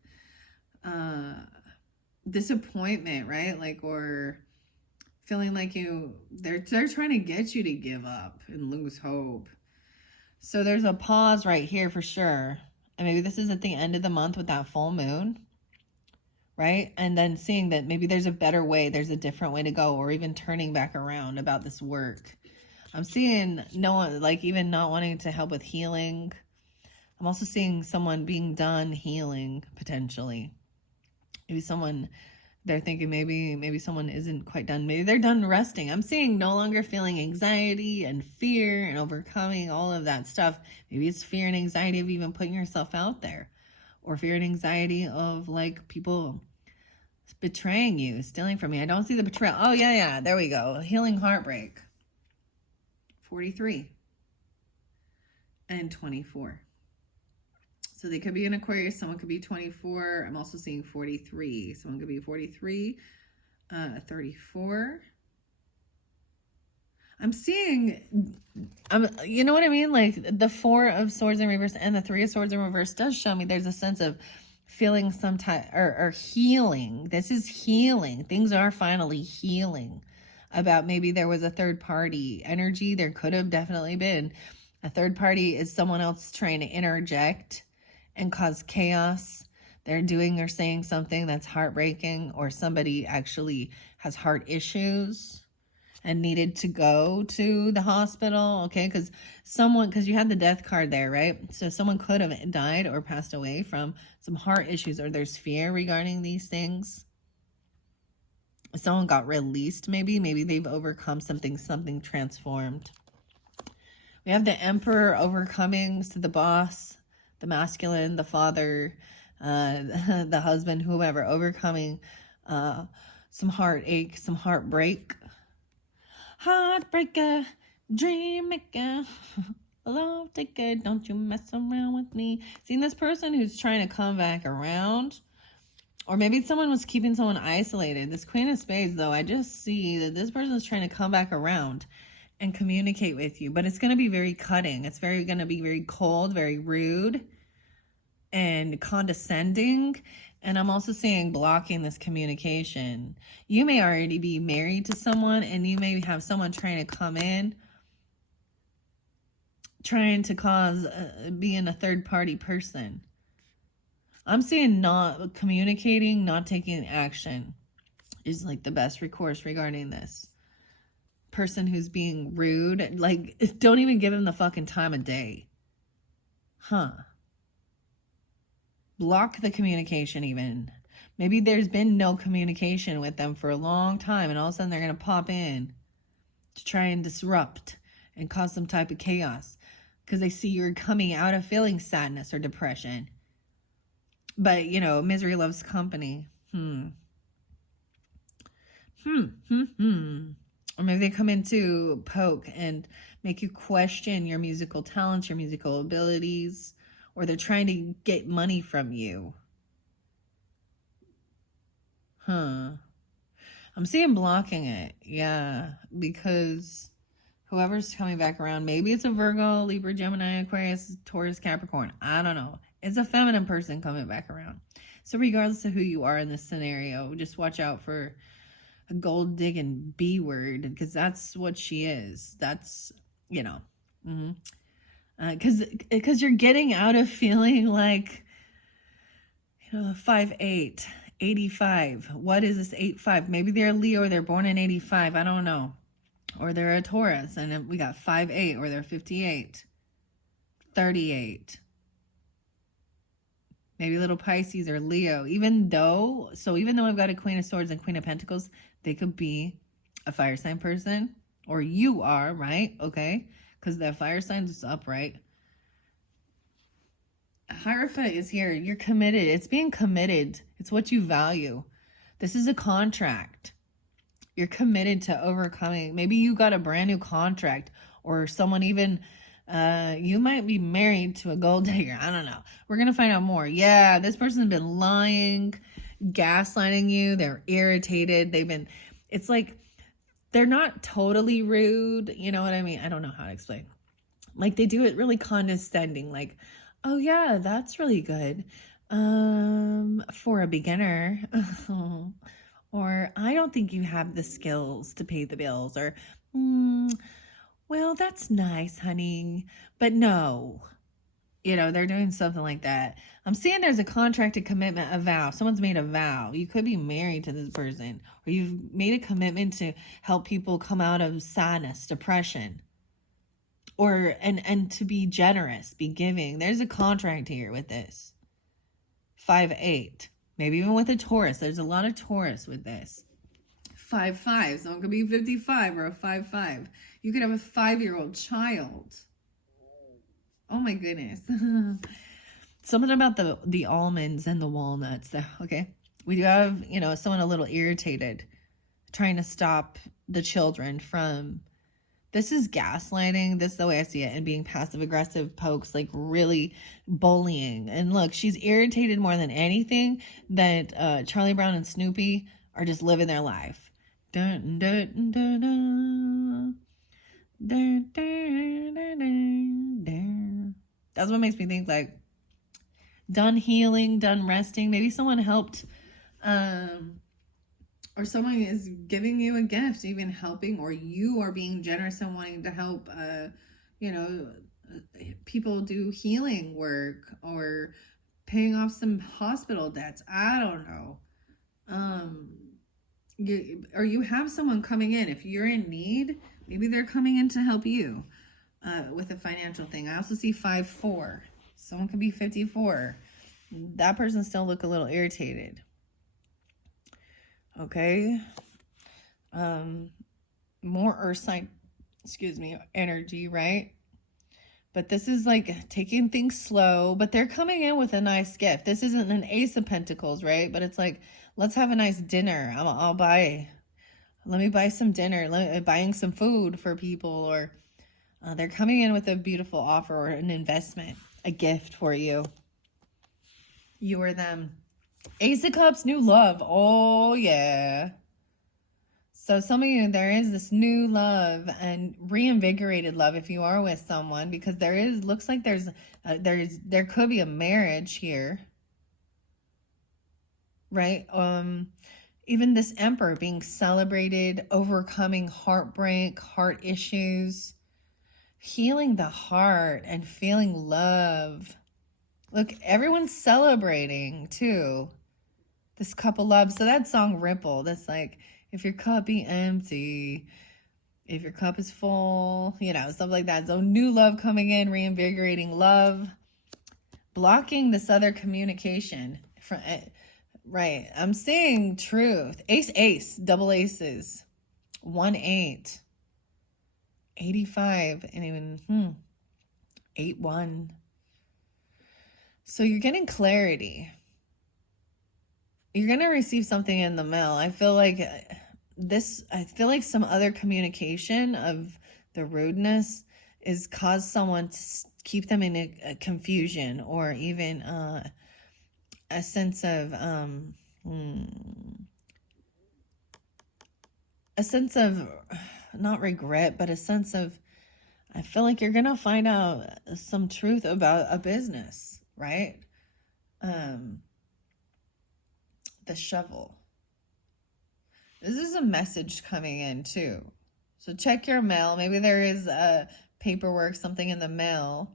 disappointment, right? Like, or feeling like they're trying to get you to give up and lose hope. So there's a pause right here for sure. And maybe this is at the end of the month with that full moon, right? And then seeing that maybe there's a better way, there's a different way to go, or even turning back around about this work. I'm seeing no one, like even not wanting to help with healing. I'm also seeing someone being done healing potentially. Maybe someone, they're thinking maybe someone isn't quite done. Maybe they're done resting. I'm seeing no longer feeling anxiety and fear and overcoming all of that stuff. Maybe it's fear and anxiety of even putting yourself out there, or fear and anxiety of like people betraying you, stealing from you. I don't see the betrayal. Oh, yeah. There we go. Healing heartbreak. 43 and 24. So they could be an Aquarius. Someone could be 24. I'm also seeing 43. Someone could be 43, 34. I'm seeing, you know what I mean? Like the 4 of Swords in reverse and the 3 of Swords in reverse does show me there's a sense of feeling some type or healing. This is healing. Things are finally healing. About maybe there was a third party energy. There could have definitely been. A third party is someone else trying to interject and cause chaos. They're doing or saying something that's heartbreaking, or somebody actually has heart issues and needed to go to the hospital. Okay, because you had the death card there, right? So someone could have died or passed away from some heart issues, or there's fear regarding these things. Someone got released, maybe they've overcome something transformed. We have the Emperor overcoming, so the boss, the masculine, the father, the husband, whoever, overcoming some heartache, some heartbreak. Heartbreaker, dream maker, love taker, don't you mess around with me. Seeing this person who's trying to come back around, or maybe someone was keeping someone isolated. This Queen of Spades, though, I just see that this person is trying to come back around and communicate with you, but it's going to be very cutting. It's going to be very cold, very rude and condescending. And I'm also seeing blocking this communication. You may already be married to someone, and you may have someone trying to come in, trying to cause being a third party person. I'm seeing not communicating, not taking action is like the best recourse regarding this. Person who's being rude, like, don't even give him the fucking time of day. Block the communication even. Maybe there's been no communication with them for a long time, and all of a sudden they're going to pop in to try and disrupt and cause some type of chaos because they see you're coming out of feeling sadness or depression. But, misery loves company. Or maybe they come in to poke and make you question your musical talents, your musical abilities, or they're trying to get money from you. I'm seeing blocking it. Yeah, because whoever's coming back around, maybe it's a Virgo, Libra, Gemini, Aquarius, Taurus, Capricorn. I don't know. It's a feminine person coming back around. So regardless of who you are in this scenario, just watch out for a gold digging B word, because that's what she is. That's, because you're getting out of feeling like, 5'8", 85. What is this 8'5"? Maybe they're a Leo, or they're born in 85. I don't know. Or they're a Taurus, and we got 5'8", or they're 58, 38. Maybe little Pisces or Leo. Even though I've got a Queen of Swords and Queen of Pentacles, they could be a fire sign person, or you are, right? Okay, because the fire sign is upright. Hierophant is here. You're committed. It's being committed. It's what you value. This is a contract. You're committed to overcoming. Maybe you got a brand new contract, or someone even, you might be married to a gold digger. I don't know. We're going to find out more. Yeah, this person's been lying, gaslighting you. They're irritated. It's like, they're not totally rude. You know what I mean? I don't know how to explain. Like, they do it really condescending. Like, oh yeah, that's really good. For a beginner. Or, I don't think you have the skills to pay the bills. Or, well, that's nice, honey. But no. They're doing something like that. I'm seeing there's a contracted commitment, a vow. Someone's made a vow. You could be married to this person, or you've made a commitment to help people come out of sadness, depression, or and to be generous, be giving. There's a contract here with this. 5'8", maybe even with a Taurus. There's a lot of Taurus with this. 5'5", someone could be 55 or a 5'5". You could have a 5-year-old child. Oh my goodness. Something about the almonds and the walnuts. Okay. We do have, someone a little irritated, trying to stop the children from, this is gaslighting. This is the way I see it. And being passive aggressive pokes, like really bullying. And look, she's irritated more than anything that Charlie Brown and Snoopy are just living their life. Dun, dun, dun, dun. Dun, dun, dun, dun, dun. That's what makes me think, like, done healing, done resting. Maybe someone helped, or someone is giving you a gift, even helping, or you are being generous and wanting to help, you know, people do healing work or paying off some hospital debts. I don't know. Or you have someone coming in. If you're in need, maybe they're coming in to help you with a financial thing. I also see 5-4. Someone could be 54. That person still look a little irritated. Okay. More earth sign, energy, right? But this is like taking things slow, but they're coming in with a nice gift. This isn't an Ace of Pentacles, right? But it's like, let's have a nice dinner. Let me buy some dinner, buying some food for people, or they're coming in with a beautiful offer or an investment, a gift for you. You or them. Ace of Cups, new love. Oh, yeah. So some of you, there is this new love and reinvigorated love if you are with someone, because looks like there could be a marriage here, right? Even this Emperor being celebrated, overcoming heartbreak, heart issues, healing the heart and feeling love. Look, everyone's celebrating too. This cup of love. So that song Ripple, that's like, if your cup be empty, if your cup is full, stuff like that. So new love coming in, reinvigorating love, blocking this other communication. Right. I'm seeing truth. Ace, double aces, 1-8, 85, and even 8-1. So you're getting clarity. You're going to receive something in the mail. I feel like some other communication of the rudeness is caused someone to keep them in a confusion, or even a sense of not regret, but a sense of, I feel like you're going to find out some truth about a business, right? The shovel. This is a message coming in too. So check your mail. Maybe there is paperwork, something in the mail.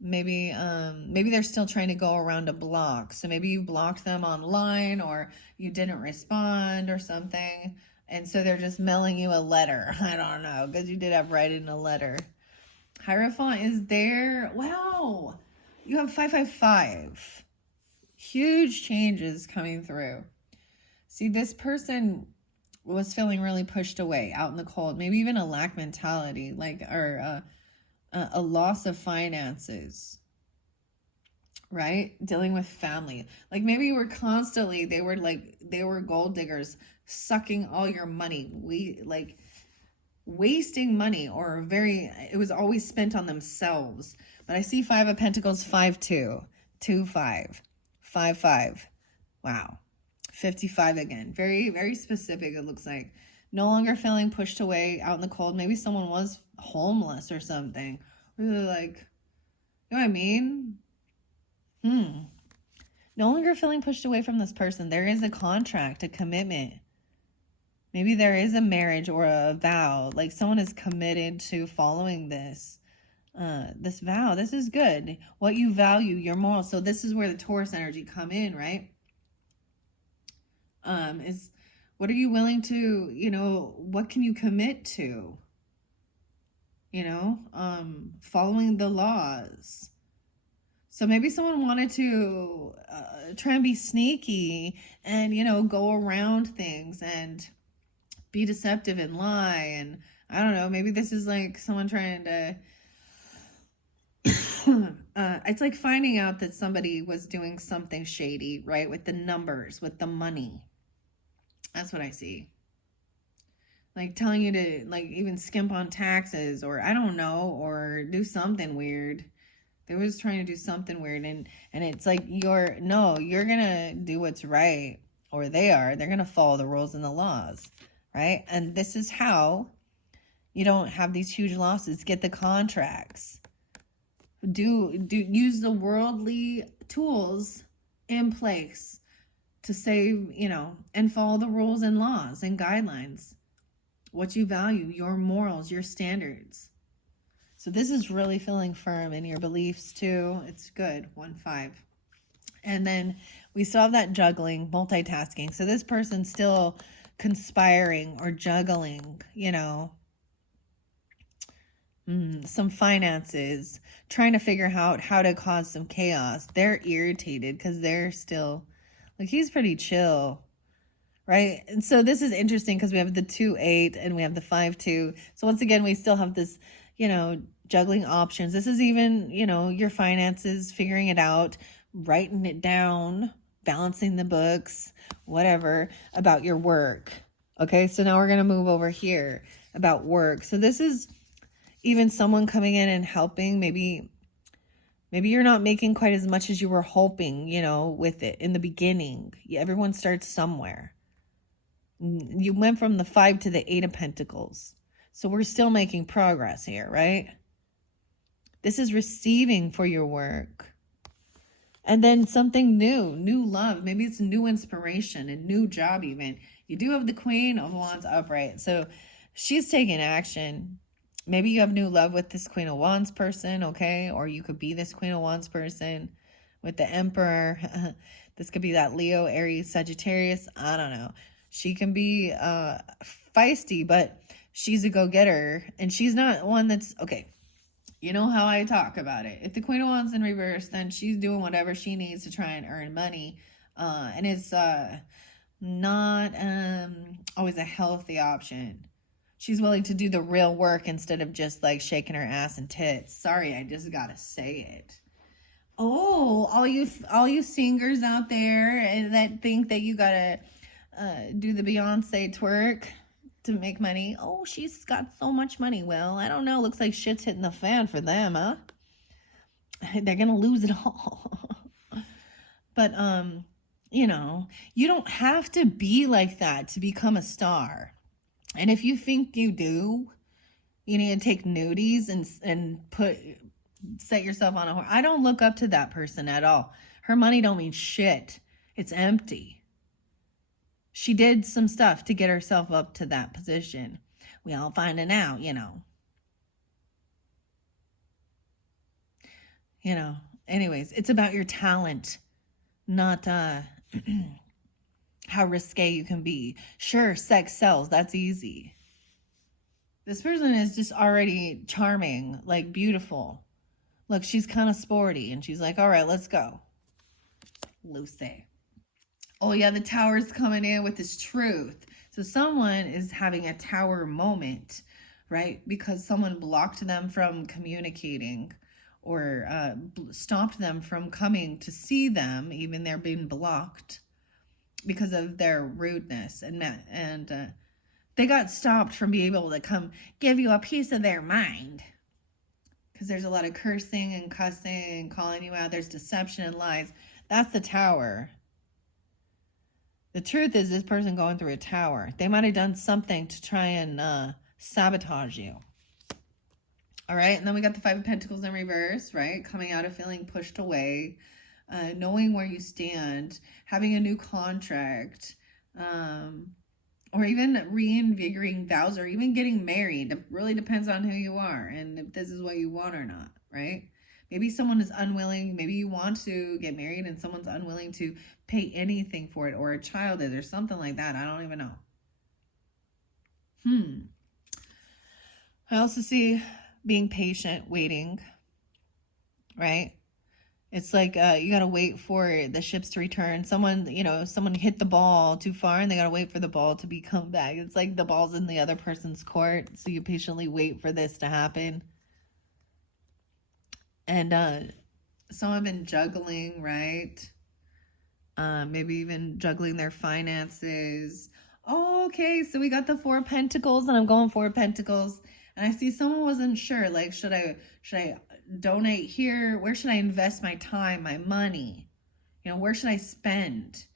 Maybe they're still trying to go around a block. So maybe you blocked them online, or you didn't respond or something. And so they're just mailing you a letter. I don't know, because you did have writing a letter. Hierophant is there. Wow. You have 555. Huge changes coming through. See, this person was feeling really pushed away, out in the cold, maybe even a lack mentality, or a loss of finances, right? Dealing with family. Like maybe you were constantly, they were gold diggers, sucking all your money, wasting money, or it was always spent on themselves. But I see 5 of Pentacles, 5-2, 2-5. 5-5. Wow. 55 again. Very, very specific, it looks like. No longer feeling pushed away, out in the cold. Maybe someone was homeless or something. Really, like, you know what I mean? No longer feeling pushed away from this person. There is a contract, a commitment. Maybe there is a marriage or a vow. Like someone is committed to following this vow. This is good. What you value, your morals. So this is where the Taurus energy come in, right? Is what are you willing to, what can you commit to? Following the laws. So maybe someone wanted to try and be sneaky and, go around things and be deceptive and lie. And I don't know, maybe this is like someone trying to it's like finding out that somebody was doing something shady, right? With the numbers, with the money. That's what I see. Like telling you to even skimp on taxes, or I don't know, or do something weird. They were just trying to do something weird, and it's like you're gonna do what's right, or they're gonna follow the rules and the laws, right? And this is how you don't have these huge losses. Get the contracts. Use the worldly tools in place to say, you know, and follow the rules and laws and guidelines, what you value, your morals, your standards. So this is really feeling firm in your beliefs too. It's good. 1-5. And then we still have that juggling, multitasking. So this person's still conspiring or juggling, you know, some finances, trying to figure out how to cause some chaos. They're irritated because they're still, like, he's pretty chill, right? And so this is interesting because we have the 2-8 and we have the 5-2. So once again, we still have this, you know, juggling options. This is even, you know, your finances, figuring it out, writing it down, balancing the books, whatever, about your work. Okay, so now we're going to move over here about work. So this is even someone coming in and helping. Maybe you're not making quite as much as you were hoping, you know, with it in the beginning. Everyone starts somewhere. You went from the 5 to the 8 of Pentacles. So we're still making progress here, right? This is receiving for your work. And then something new love. Maybe it's new inspiration, a new job even. You do have the Queen of Wands upright. So she's taking action. Maybe you have new love with this Queen of Wands person, okay? Or you could be this Queen of Wands person with the Emperor. This could be that Leo, Aries, Sagittarius. I don't know. She can be feisty, but she's a go-getter. And she's not one that's, okay, you know how I talk about it. If the Queen of Wands in reverse, then she's doing whatever she needs to try and earn money. And it's not always a healthy option. She's willing to do the real work instead of just like shaking her ass and tits. Sorry, I just gotta say it. Oh, all you singers out there that think that you gotta do the Beyonce twerk to make money. Oh, she's got so much money. Well, I don't know. Looks like shit's hitting the fan for them, huh? They're gonna lose it all. But you know, you don't have to be like that to become a star. And if you think you do, you need to take nudies and set yourself on a horse. I don't look up to that person at all. Her money don't mean shit. It's empty. She did some stuff to get herself up to that position. We all finding out, you know. You know, anyways, it's about your talent, not how risque you can be. Sure, sex sells. That's easy. This person is just already charming, like beautiful. Look, she's kind of sporty and she's like, all right, let's go. Lucy. Oh yeah, the tower's coming in with this truth. So someone is having a tower moment, right? Because someone blocked them from communicating or stopped them from coming to see them, even they're being blocked because of their rudeness. And they got stopped from being able to come give you a piece of their mind. Because there's a lot of cursing and cussing and calling you out. There's deception and lies. That's the tower. The truth is this person going through a tower. They might have done something to try and sabotage you. All right. And then we got the 5 of Pentacles in reverse, right? Coming out of feeling pushed away. Knowing where you stand. Having a new contract. Or even reinvigorating vows, or even getting married. It really depends on who you are and if this is what you want or not, right? Maybe someone is unwilling. Maybe you want to get married and someone's unwilling to pay anything for it, or a child is, or something like that. I don't even know. I also see being patient, waiting, right? It's like you got to wait for the ships to return. Someone hit the ball too far and they got to wait for the ball to come back. It's like the ball's in the other person's court. So you patiently wait for this to happen. And some have been juggling, right? Maybe even juggling their finances. Oh, okay, so we got the 4 of Pentacles and I'm going 4 of Pentacles. And I see someone wasn't sure, like, should I donate here? Where should I invest my time, my money? You know, where should I spend?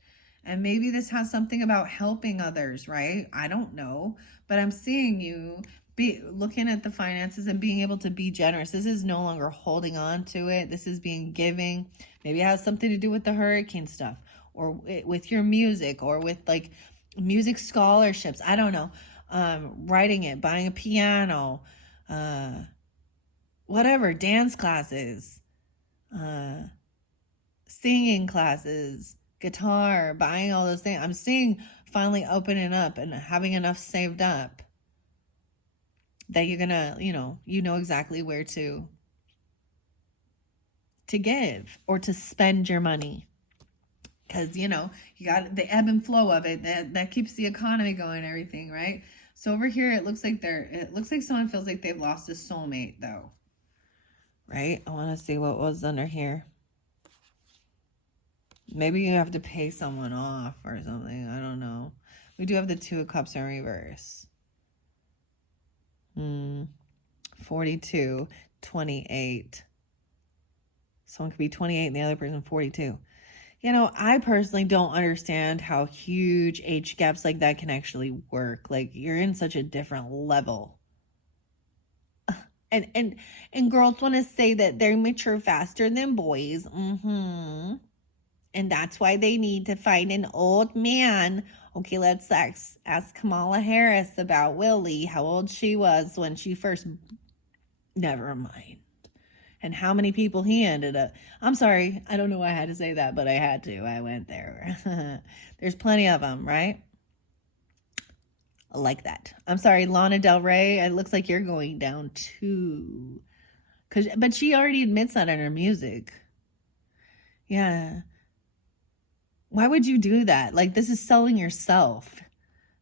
And maybe this has something about helping others, right? I don't know, but I'm seeing you be looking at the finances and being able to be generous. This is no longer holding on to it. This is being giving. Maybe it has something to do with the hurricane stuff, or with your music, or with like music scholarships. I don't know. Writing it, buying a piano, whatever, dance classes, singing classes, guitar, buying all those things. I'm seeing finally opening up and having enough saved up that you're gonna, you know exactly where to give or to spend your money. Because, you got the ebb and flow of it. That keeps the economy going and everything, right? So over here, it looks like someone feels like they've lost a soulmate, though. Right? I want to see what was under here. Maybe you have to pay someone off or something. I don't know. We do have the Two of Cups in reverse. 42, 28. Someone could be 28 and the other person 42. I personally don't understand how huge age gaps like that can actually work. Like, you're in such a different level. And girls want to say that they're mature faster than boys. And that's why they need to find an old man. Okay, let's ask Kamala Harris about Willie, how old she was when she first... Never mind. And how many people he ended up... I'm sorry, I don't know why I had to say that, but I had to. I went there. There's plenty of them, right? I like that. I'm sorry, Lana Del Rey, it looks like you're going down too. But she already admits that in her music. Yeah. Why would you do that? Like, this is selling yourself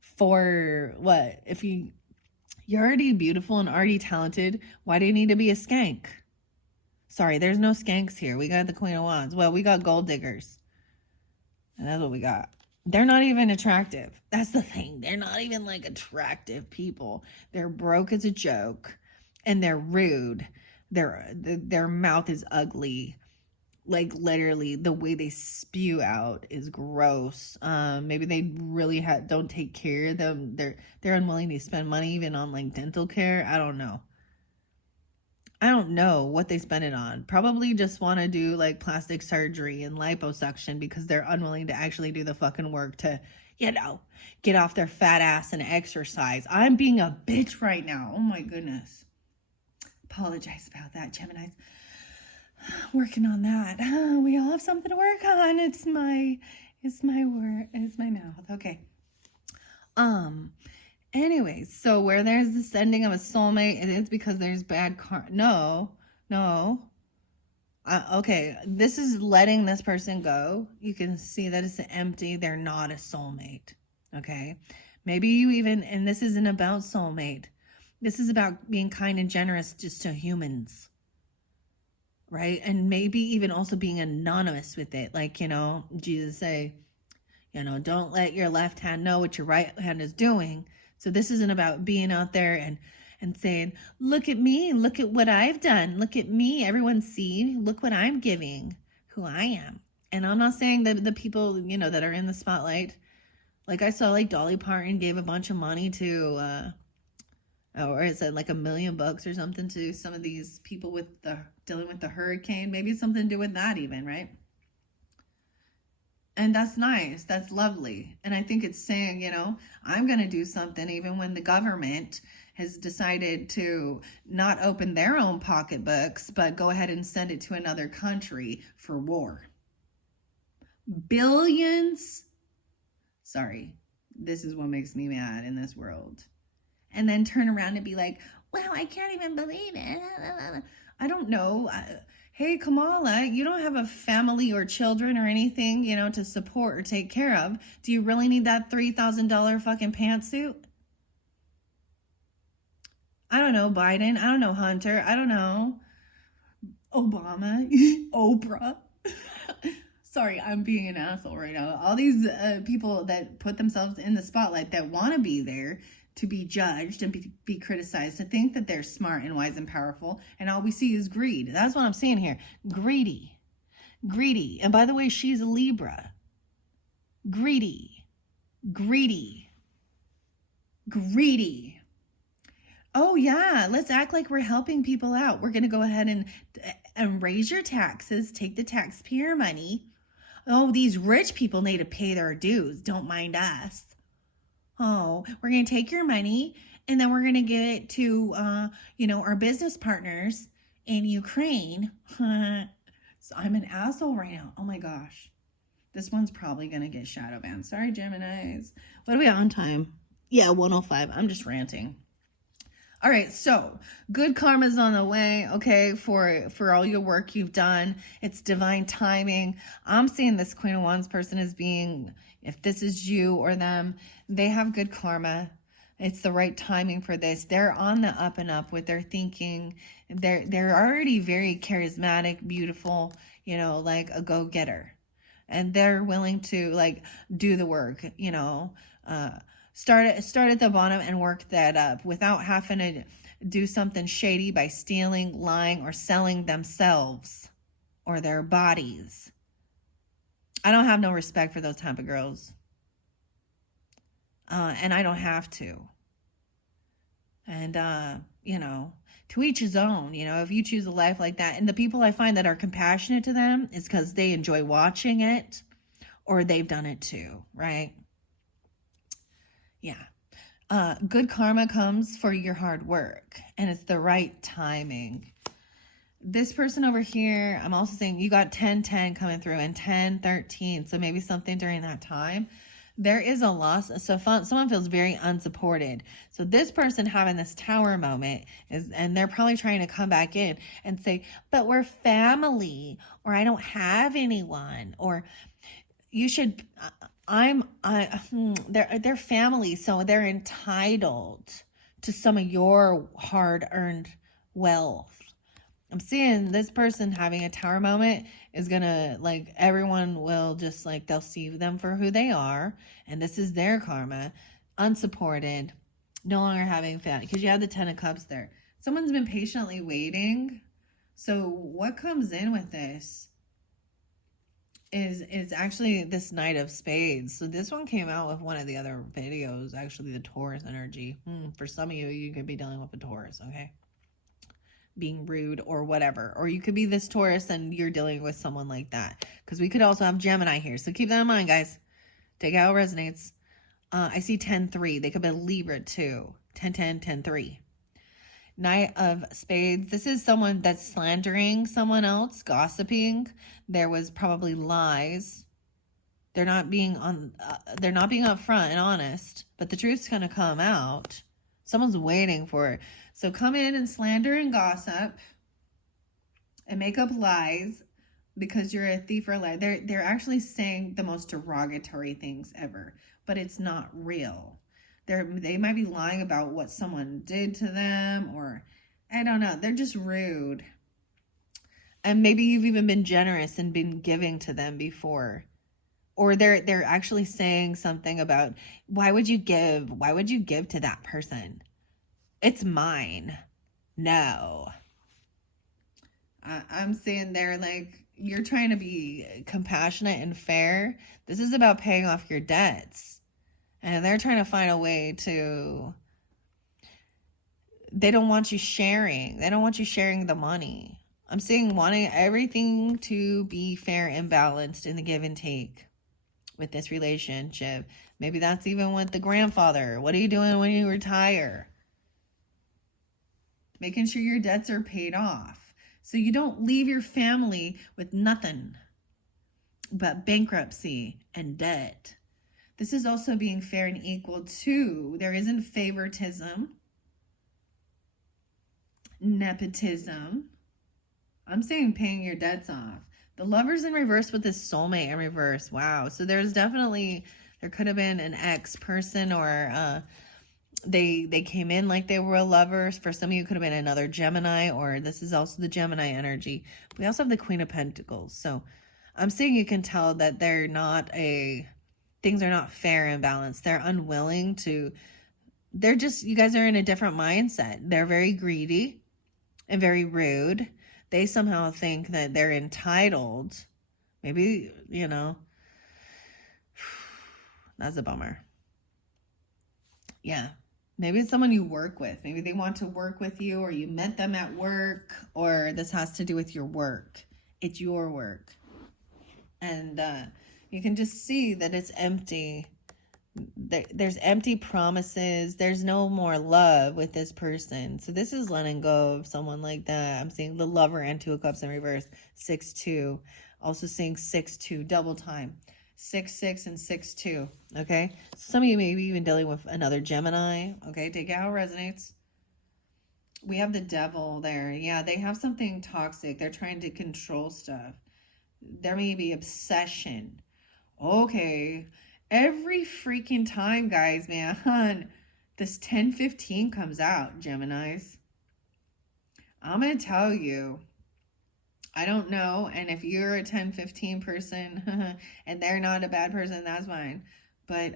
for what? If you're already beautiful and already talented, why do you need to be a skank? Sorry, there's no skanks here. We got the Queen of Wands. Well, we got gold diggers. And that's what we got. They're not even attractive. That's the thing. They're not even like attractive people. They're broke as a joke. And they're rude. Their mouth is ugly. Like, literally, the way they spew out is gross. Maybe they really don't take care of them. They're unwilling to spend money even on like dental care. I don't know what they spend it on. Probably just want to do like plastic surgery and liposuction because they're unwilling to actually do the fucking work to, get off their fat ass and exercise. I'm being a bitch right now. Oh my goodness. Apologize about that, Geminis. Working on that. We all have something to work on. It's my mouth. Okay. Anyways, so where there's the sending of a soulmate, it is because there's bad No. Okay, this is letting this person go. You can see that it's empty. They're not a soulmate. Okay. Maybe you even, and this isn't about soulmate. This is about being kind and generous just to humans. Right? And maybe even also being anonymous with it. Like, Jesus say, don't let your left hand know what your right hand is doing. So this isn't about being out there and saying, look at me, look at what I've done. Look at me. Everyone see, look what I'm giving, who I am. And I'm not saying that the people, that are in the spotlight, like I saw like Dolly Parton gave a bunch of money to, or it said like $1 million or something to some of these people dealing with the hurricane. Maybe it's something to do with that even, right? And that's nice. That's lovely. And I think it's saying, I'm going to do something even when the government has decided to not open their own pocketbooks, but go ahead and send it to another country for war. Billions. Sorry, this is what makes me mad in this world. And then turn around and be like, wow, I can't even believe it. I don't know. Hey, Kamala, you don't have a family or children or anything, to support or take care of. Do you really need that $3,000 fucking pantsuit? I don't know, Biden. I don't know, Hunter. I don't know, Obama, Oprah. Sorry, I'm being an asshole right now. All these people that put themselves in the spotlight that want to be there to be judged and be criticized, to think that they're smart and wise and powerful, and all we see is greed. That's what I'm seeing here. Greedy. And by the way, she's a Libra. Greedy. Oh yeah, let's act like we're helping people out. We're going to go ahead and raise your taxes, take the taxpayer money. Oh, these rich people need to pay their dues. Don't mind us. Oh, we're going to take your money and then we're going to give it to, our business partners in Ukraine. So I'm an asshole right now. Oh my gosh. This one's probably going to get shadow banned. Sorry, Geminis. What are we on time? Yeah, 105. I'm just ranting. All right, so good karma's on the way, okay, for all your work you've done. It's divine timing. I'm seeing this Queen of Wands person as being, if this is you or them, they have good karma. It's the right timing for this. They're on the up and up with their thinking. They're already very charismatic, beautiful, like a go-getter. And they're willing to like do the work, start at the bottom and work that up without having to do something shady by stealing, lying, or selling themselves or their bodies. I don't have no respect for those type of girls. And I don't have to. And, to each his own, if you choose a life like that. And the people I find that are compassionate to them is because they enjoy watching it or they've done it too, right? Yeah. Good karma comes for your hard work and it's the right timing. This person over here, I'm also saying you got 10-10 coming through and 10-13. So maybe something during that time. There is a loss. So someone feels very unsupported. So this person having this tower moment and they're probably trying to come back in and say, but we're family, or I don't have anyone, or you should, they're family. So they're entitled to some of your hard earned wealth. I'm seeing this person having a tower moment is gonna, like, everyone will just, like, they'll see them for who they are, and this is their karma, unsupported, no longer having family, because you have the 10 of Cups there. Someone's been patiently waiting. So what comes in with this is actually this Knight of Spades. So this one came out with one of the other videos, actually the Taurus energy. For some of you, you could be dealing with a Taurus, okay? Being rude or whatever, or you could be this Taurus and you're dealing with someone like that, because we could also have Gemini here, so keep that in mind, guys. Take it how it resonates. I see 10-3. They could be Libra too. 10-10, 10-3. Knight of Spades. This is someone that's slandering someone else, gossiping. There was probably lies. They're not being upfront and honest, but the truth's gonna come out. Someone's waiting for it. So come in and slander and gossip and make up lies because you're a thief or a liar. They're actually saying the most derogatory things ever, but it's not real. They might be lying about what someone did to them, or I don't know. They're just rude. And maybe you've even been generous and been giving to them before. Or they're actually saying something about, why would you give to that person? It's mine. No. I'm saying they're like, you're trying to be compassionate and fair. This is about paying off your debts. And they're trying to find a way to, they don't want you sharing. They don't want you sharing the money. I'm seeing wanting everything to be fair and balanced in the give and take with this relationship. Maybe that's even with the grandfather. What are you doing when you retire? Making sure your debts are paid off, so you don't leave your family with nothing but bankruptcy and debt. This is also being fair and equal too. There isn't favoritism, nepotism. I'm saying paying your debts off. The Lover's in reverse with this soulmate in reverse. Wow. So there could have been an ex person, or they came in like they were lovers. For some of you, it could have been another Gemini, or this is also the Gemini energy. We also have the Queen of Pentacles. So I'm saying you can tell that things are not fair and balanced. They're unwilling to, you guys are in a different mindset. They're very greedy and very rude. They somehow think that they're entitled. Maybe, that's a bummer. Yeah. Maybe it's someone you work with. Maybe they want to work with you, or you met them at work, or this has to do with your work. It's your work. And you can just see that it's empty. There's empty promises. There's no more love with this person. So this is letting go of someone like that. I'm seeing the Lover and Two of Cups in reverse. 6-2. Also seeing 6-2. Double time. 6-6 and 6-2. Okay. Some of you may be even dealing with another Gemini. Okay. Take it how it resonates. We have the Devil there. Yeah, they have something toxic. They're trying to control stuff. There may be obsession. Okay. Every freaking time, guys, man, this 10-15 comes out, Geminis. I'm going to tell you, I don't know. And if you're a 10-15 person and they're not a bad person, that's fine. But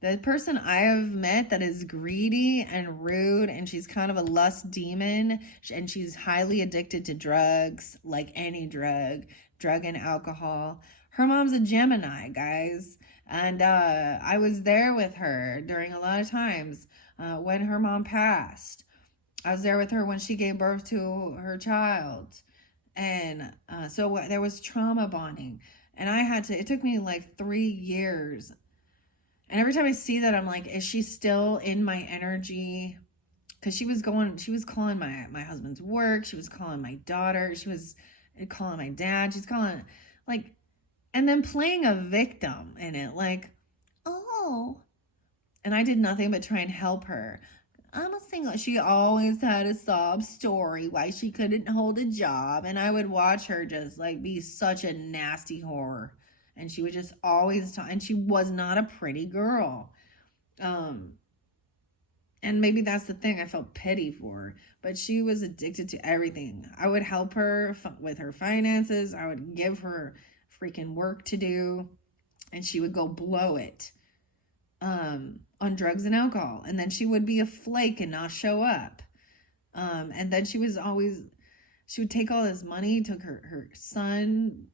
the person I have met that is greedy and rude, and she's kind of a lust demon, and she's highly addicted to drugs, like any drug and alcohol. Her mom's a Gemini, guys. And I was there with her during a lot of times when her mom passed. I was there with her when she gave birth to her child. And so there was trauma bonding. And it took me like 3 years. And every time I see that, I'm like, is she still in my energy? Because she was calling my husband's work. She was calling my daughter. She was calling my dad. She's calling, like, and then playing a victim in it, like, oh. And I did nothing but try and help her. I'm a single. She always had a sob story why she couldn't hold a job. And I would watch her just like be such a nasty whore. And she would just always talk. And she was not a pretty girl. And maybe that's the thing I felt pity for. But she was addicted to everything. I would help her with her finances. I would give her freaking work to do. And she would go blow it. On drugs and alcohol, and then she would be a flake and not show up, and then she would take all this money, took her son,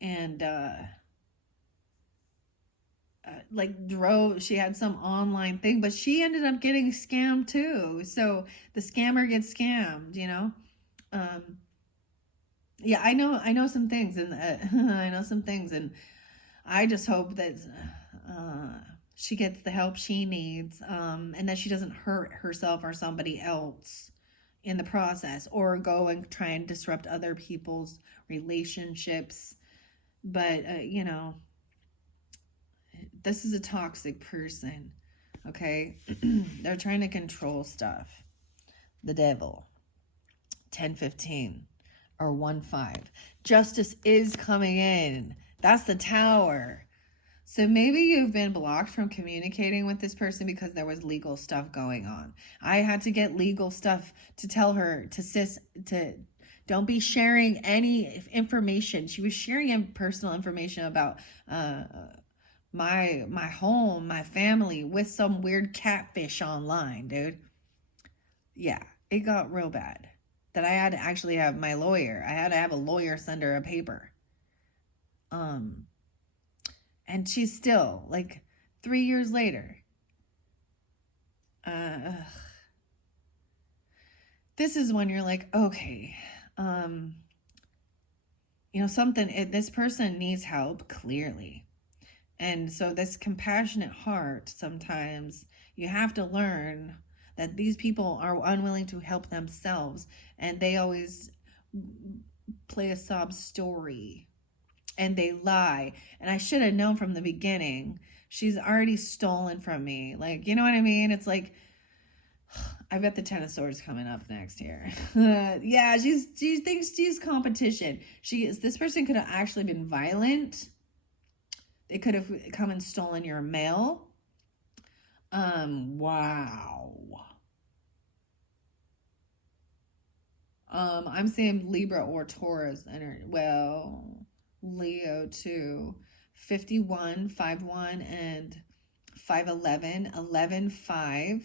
and she had some online thing, but she ended up getting scammed too. So the scammer gets scammed, yeah, I know some things, and I know some things, and I just hope that she gets the help she needs, and that she doesn't hurt herself or somebody else in the process, or go and try and disrupt other people's relationships. But, this is a toxic person, okay? They're trying to control stuff. The Devil, 10-15, or 1-5. Justice is coming in. That's the Tower. So maybe you've been blocked from communicating with this person because there was legal stuff going on. I had to get legal stuff to tell her to don't be sharing any information. She was sharing personal information about my home, my family, with some weird catfish online, dude. Yeah, it got real bad. That I had to actually have my lawyer. I had to have a lawyer send her a paper. And she's still, like, 3 years later. This is when you're like, okay, this person needs help, clearly. And so this compassionate heart, sometimes you have to learn that these people are unwilling to help themselves. And they always play a sob story. And they lie. And I should have known from the beginning. She's already stolen from me. Like, you know what I mean? It's like, I've got the Ten of Swords coming up next here. Yeah, she thinks she's competition. This person could have actually been violent. They could have come and stolen your mail. Wow. I'm saying Libra or Taurus. Well, Leo too. 51, 51, and 511, 11, 5,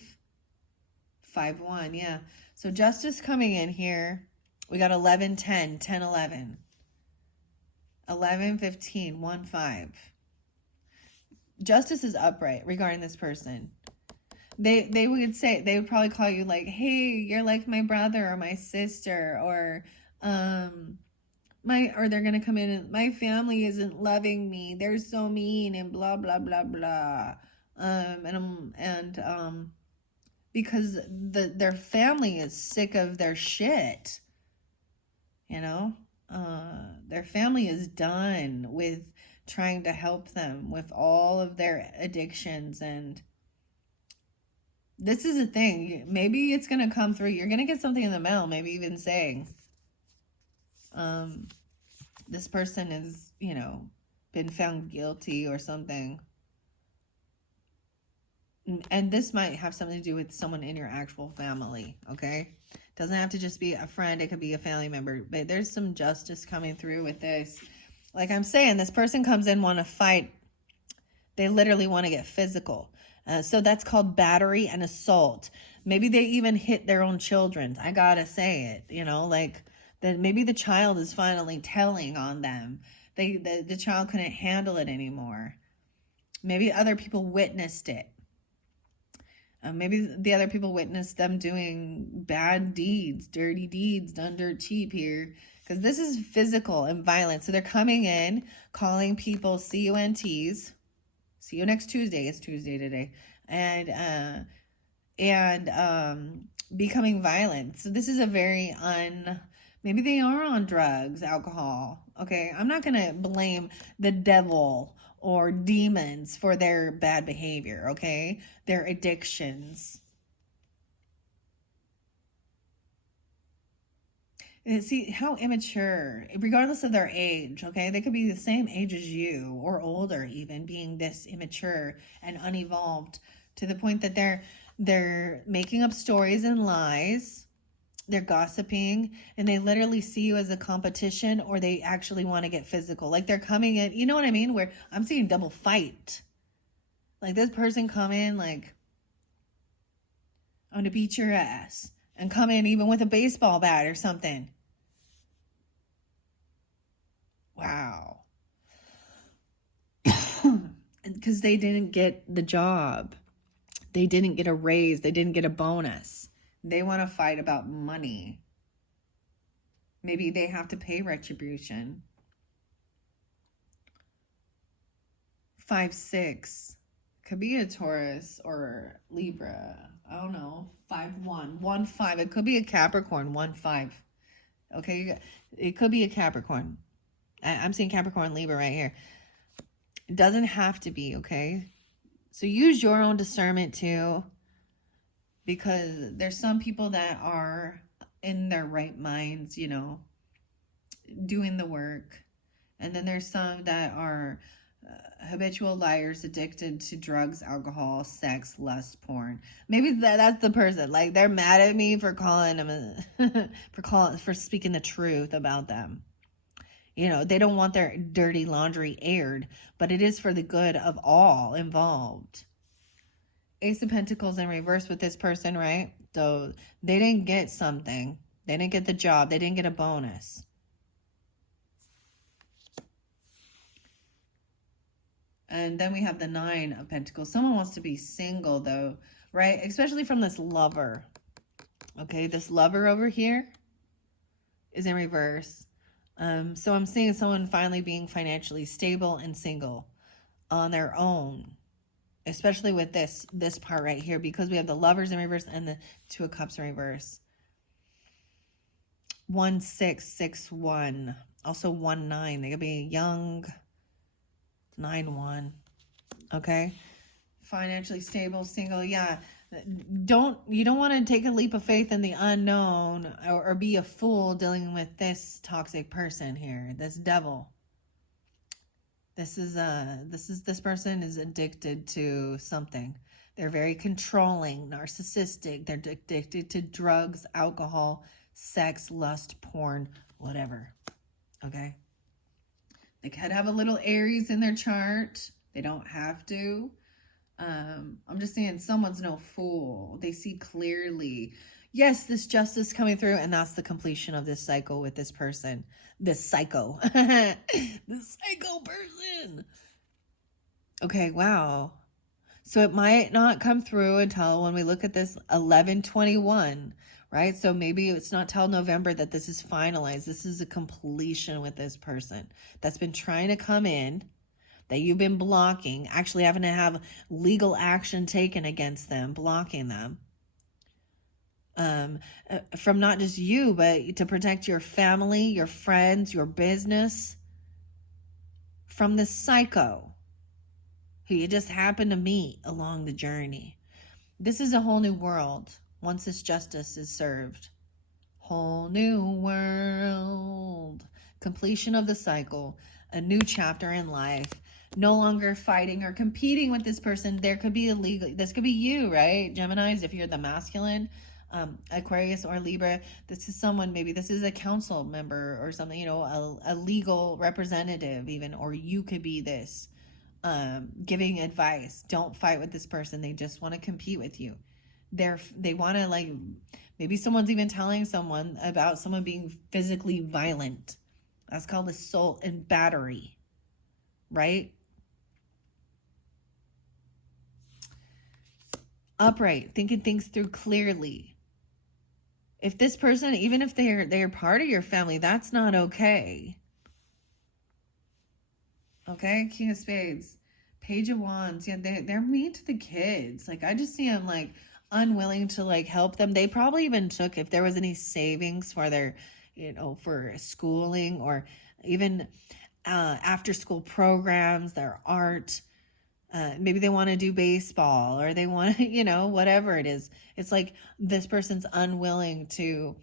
5, 1. Yeah. So justice coming in here. We got 11, 10, 10, 11, 11, 15, 1, 5. justice is upright regarding this person. They would probably call you like, hey, you're like my brother or my sister, or they're gonna come in and my family isn't loving me. They're so mean and blah blah blah blah. Because their family is sick of their shit. You know? Their family is done with trying to help them with all of their addictions. And this is a thing. Maybe it's going to come through. You're going to get something in the mail, maybe even saying, this person is, been found guilty or something. And this might have something to do with someone in your actual family, okay? Doesn't have to just be a friend. It could be a family member. But there's some justice coming through with this. Like I'm saying, this person comes in, want to fight. They literally want to get physical. So that's called battery and assault. Maybe they even hit their own children. I gotta say it, maybe the child is finally telling on them. The child couldn't handle it anymore. Maybe other people witnessed it. Maybe the other people witnessed them doing bad deeds, dirty deeds, done dirt cheap here. Because this is physical and violent. So they're coming in, calling people CUNTs. See you next Tuesday. It's Tuesday today. And becoming violent. So this is a very maybe they are on drugs, alcohol. Okay, I'm not going to blame the devil or demons for their bad behavior, okay? Their addictions. See how immature, regardless of their age, okay? They could be the same age as you or older even, being this immature and unevolved to the point that they're making up stories and lies. They're gossiping, and they literally see you as a competition, or they actually want to get physical. Like they're coming in, you know what I mean? Where I'm seeing double fight. Like this person come in like, I'm going to beat your ass, and come in even with a baseball bat or something. Wow. Because they didn't get the job. They didn't get a raise. They didn't get a bonus. They want to fight about money. Maybe they have to pay retribution. 5-6. Could be a Taurus or Libra. I don't know. 5-1. 1-5. It could be a Capricorn. 1-5. Okay? It could be a Capricorn. I'm seeing Capricorn, Libra right here. It doesn't have to be, okay? So use your own discernment too. Because there's some people that are in their right minds, doing the work. And then there's some that are habitual liars, addicted to drugs, alcohol, sex, lust, porn. Maybe that's the person. Like they're mad at me for calling them, for speaking the truth about them. They don't want their dirty laundry aired, but it is for the good of all involved. Ace of Pentacles in reverse with this person, right? So they didn't get something. They didn't get the job. They didn't get a bonus. And then we have the 9 of Pentacles. Someone wants to be single though, right? Especially from this lover. Okay, this lover over here is in reverse. So I'm seeing someone finally being financially stable and single on their own. Especially with this part right here, because we have the Lovers in reverse and the 2 of Cups in reverse. 1-6-6-1. Also 1-9. They could be young. 9-1. Okay. Financially stable, single. Yeah. You don't want to take a leap of faith in the unknown or be a fool dealing with this toxic person here. This devil. This person is addicted to something. They're very controlling, narcissistic. They're addicted to drugs, alcohol, sex, lust, porn, whatever. Okay? They could have a little Aries in their chart. They don't have to. I'm just saying someone's no fool. They see clearly. Yes, this justice coming through, and that's the completion of this cycle with this person. This psycho. This psycho person. Okay, wow. So it might not come through until when we look at this 11/21, right? So maybe it's not till November that this is finalized. This is a completion with this person that's been trying to come in, that you've been blocking, actually having to have legal action taken against them, blocking them. From not just you, but to protect your family, your friends, your business from this psycho who you just happened to meet along the journey. This is a whole new world once this justice is served. Whole new world. Completion of the cycle. A new chapter in life. No longer fighting or competing with this person. There could be this could be you, right? Geminis, if you're the masculine, Aquarius or Libra, this is someone, maybe this is a council member or something, a legal representative even, or you could be this. Giving advice. Don't fight with this person. They just want to compete with you. They want to, like, maybe someone's even telling someone about someone being physically violent. That's called assault and battery, right? Upright, thinking things through clearly. If this person, even if they're part of your family, that's not okay. Okay, King of Spades, Page of Wands. Yeah, they're mean to the kids. Like, I just see them like unwilling to like help them. They probably even took, if there was any savings for their, for schooling, or even after school programs, their art. Maybe they want to do baseball, or they want to, whatever it is. It's like this person's unwilling to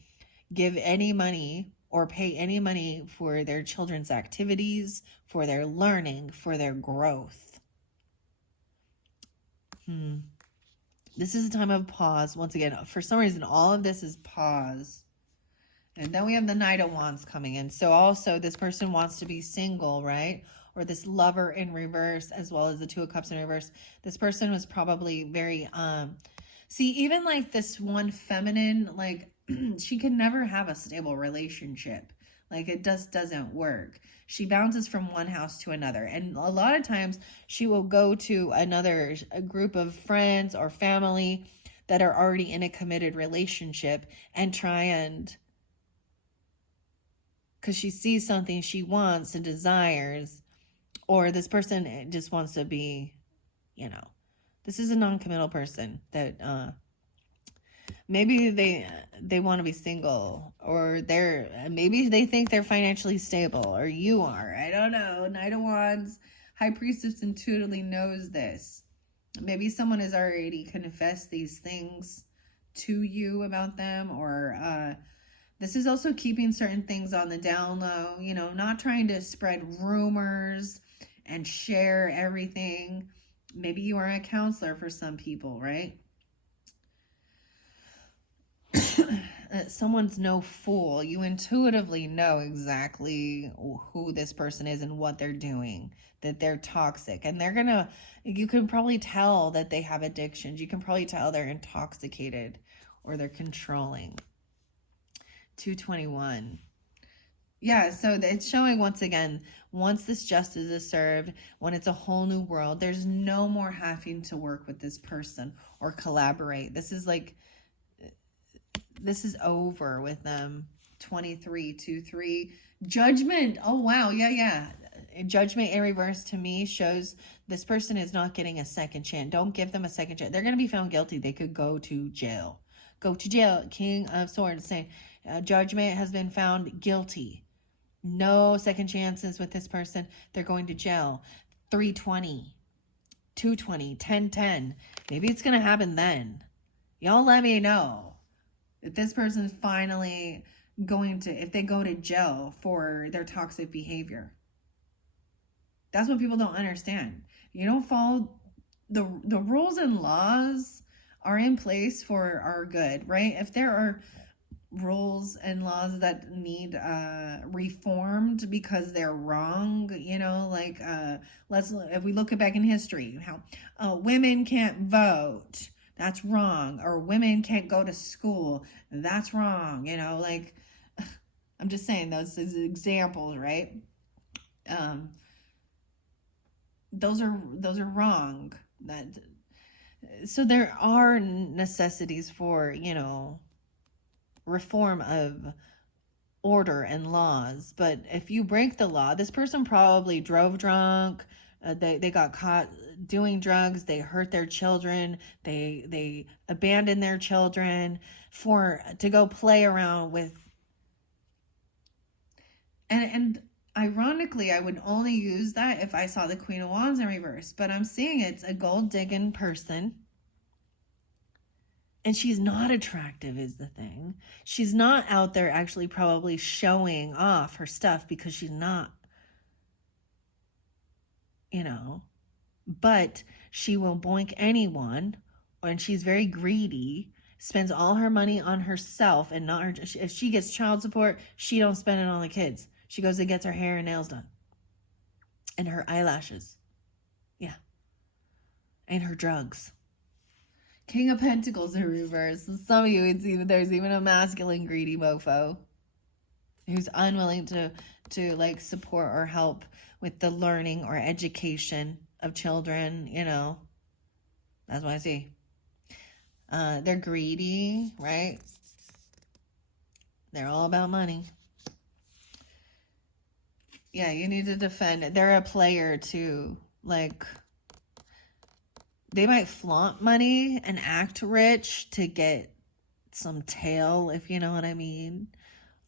give any money or pay any money for their children's activities, for their learning, for their growth. This is a time of pause. Once again, for some reason, all of this is pause. And then we have the Knight of Wands coming in. So also this person wants to be single, right? Or this lover in reverse, as well as the Two of Cups in reverse. This person was probably very, see, even like this one feminine, like she can never have a stable relationship. Like, it just doesn't work. She bounces from one house to another. And a lot of times she will go to a group of friends or family that are already in a committed relationship and try and, because she sees something she wants and desires, or this person just wants to be, this is a non-committal person that maybe they want to be single, or maybe they think they're financially stable, or you are. I don't know. Knight of Wands, High Priestess intuitively knows this. Maybe someone has already confessed these things to you about them, or this is also keeping certain things on the down low, not trying to spread rumors and share everything. Maybe you are a counselor for some people, right? Someone's no fool. You intuitively know exactly who this person is and what they're doing, that they're toxic. And you can probably tell that they have addictions. You can probably tell they're intoxicated or they're controlling. 221. Yeah, so it's showing once again, once this justice is served, when it's a whole new world, there's no more having to work with this person or collaborate. This is over with them. 2323. Judgment. Oh, wow. Yeah. Judgment in reverse to me shows this person is not getting a second chance. Don't give them a second chance. They're going to be found guilty. They could go to jail. Go to jail. King of Swords saying Judgment has been found guilty. No second chances with this person. They're going to jail. 320. 220. 1010. Maybe it's going to happen then. Y'all let me know if this person's finally if they go to jail for their toxic behavior. That's what people don't understand. You don't follow the rules and laws are in place for our good, right? If there are rules and laws that need reformed because they're wrong, if we look back in history, how women can't vote, that's wrong, or women can't go to school, that's wrong, I'm just saying those examples, right? those are wrong. That so there are necessities for, you know, reform of order and laws. But if you break the law, this person probably drove drunk, they got caught doing drugs, they hurt their children, they abandoned their children for to go play around with. And ironically, I would only use that if I saw the Queen of Wands in reverse, but I'm seeing it's a gold digging person. And she's not attractive is the thing. She's not out there actually probably showing off her stuff because she's not, you know, but she will boink anyone, and she's very greedy, spends all her money on herself and not her. If she gets child support, she don't spend it on the kids. She goes and gets her hair and nails done and her eyelashes. Yeah. And her drugs. King of Pentacles in reverse. Some of you, it's even, there's even a masculine greedy mofo who's unwilling to like support or help with the learning or education of children, you know. That's what I see. They're greedy, right? They're all about money. Yeah, you need to defend. They're a player too. Like, they might flaunt money and act rich to get some tail, if you know what I mean.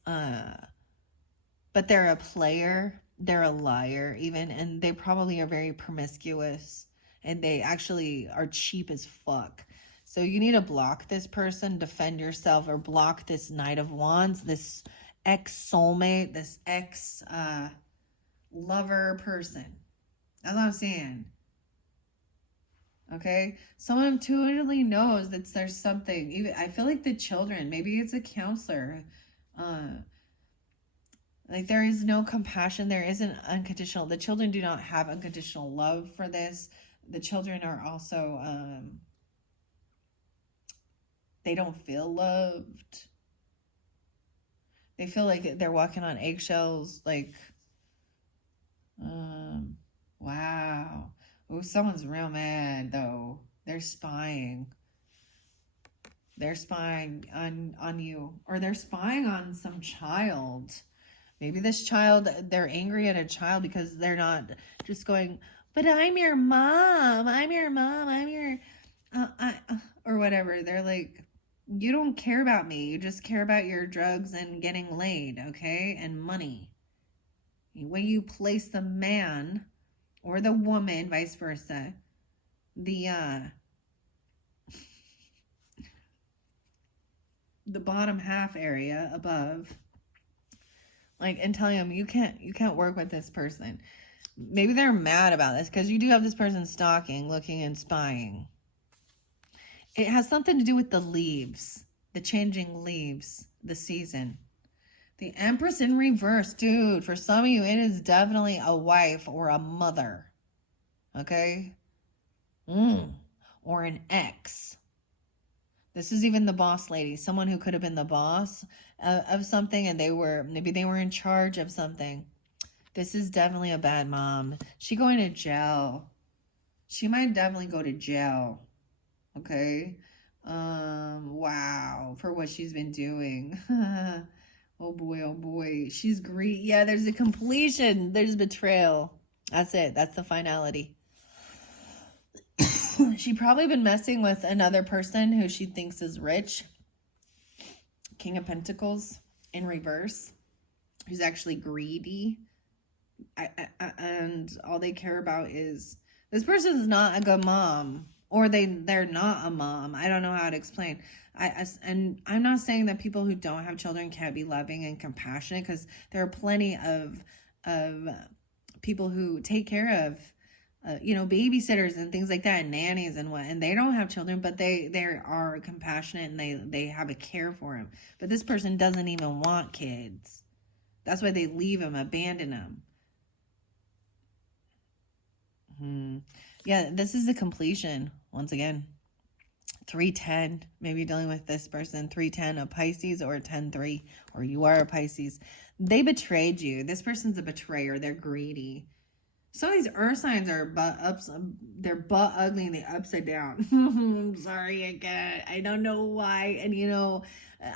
But they're a player. They're a liar even. And they probably are very promiscuous. And they actually are cheap as fuck. So you need to block this person, defend yourself, or block this Knight of Wands, this ex-soulmate, this ex-lover person. That's what I'm saying. Okay, someone intuitively knows that there's something. Even I feel like the children, maybe it's a counselor. Like, there is no compassion. There isn't unconditional. The children do not have unconditional love for this. The children are also, they don't feel loved. They feel like they're walking on eggshells. Like, wow. Oh, someone's real mad, though. They're spying. They're spying on you. Or they're spying on some child. Maybe this child, they're angry at a child because they're not just going, but I'm your mom. I'm your mom. I'm your... or whatever. They're like, you don't care about me. You just care about your drugs and getting laid, okay? And money. When you place the man... or the woman, vice versa, the bottom half area above, like, and tell them you can't work with this person. Maybe they're mad about this because you do have this person stalking, looking, and spying. It has something to do with the leaves, the changing leaves, the season. The Empress in reverse, dude, for some of you, it is definitely a wife or a mother, okay? Or an ex. This is even the boss lady, someone who could have been the boss of something, and maybe they were in charge of something. This is definitely a bad mom. She going to jail. She might definitely go to jail, okay? Wow, for what she's been doing. Oh boy. She's greedy. Yeah, there's a completion. There's betrayal. That's it. That's the finality. She probably been messing with another person who she thinks is rich. King of Pentacles in reverse. Who's actually greedy. And all they care about is... this person is not a good mom. Or they're not a mom. I don't know how to explain. And I'm not saying that people who don't have children can't be loving and compassionate, because there are plenty of people who take care of, babysitters and things like that, and nannies and they don't have children, but they are compassionate and they have a care for them. But this person doesn't even want kids. That's why they leave them, abandon them. Yeah, this is the completion. Once again, 310, maybe dealing with this person, 310, a Pisces, or 10-3, or you are a Pisces. They betrayed you. This person's a betrayer. They're greedy. Some of these earth signs are they're butt ugly and they upside down. I'm sorry again. I don't know why. And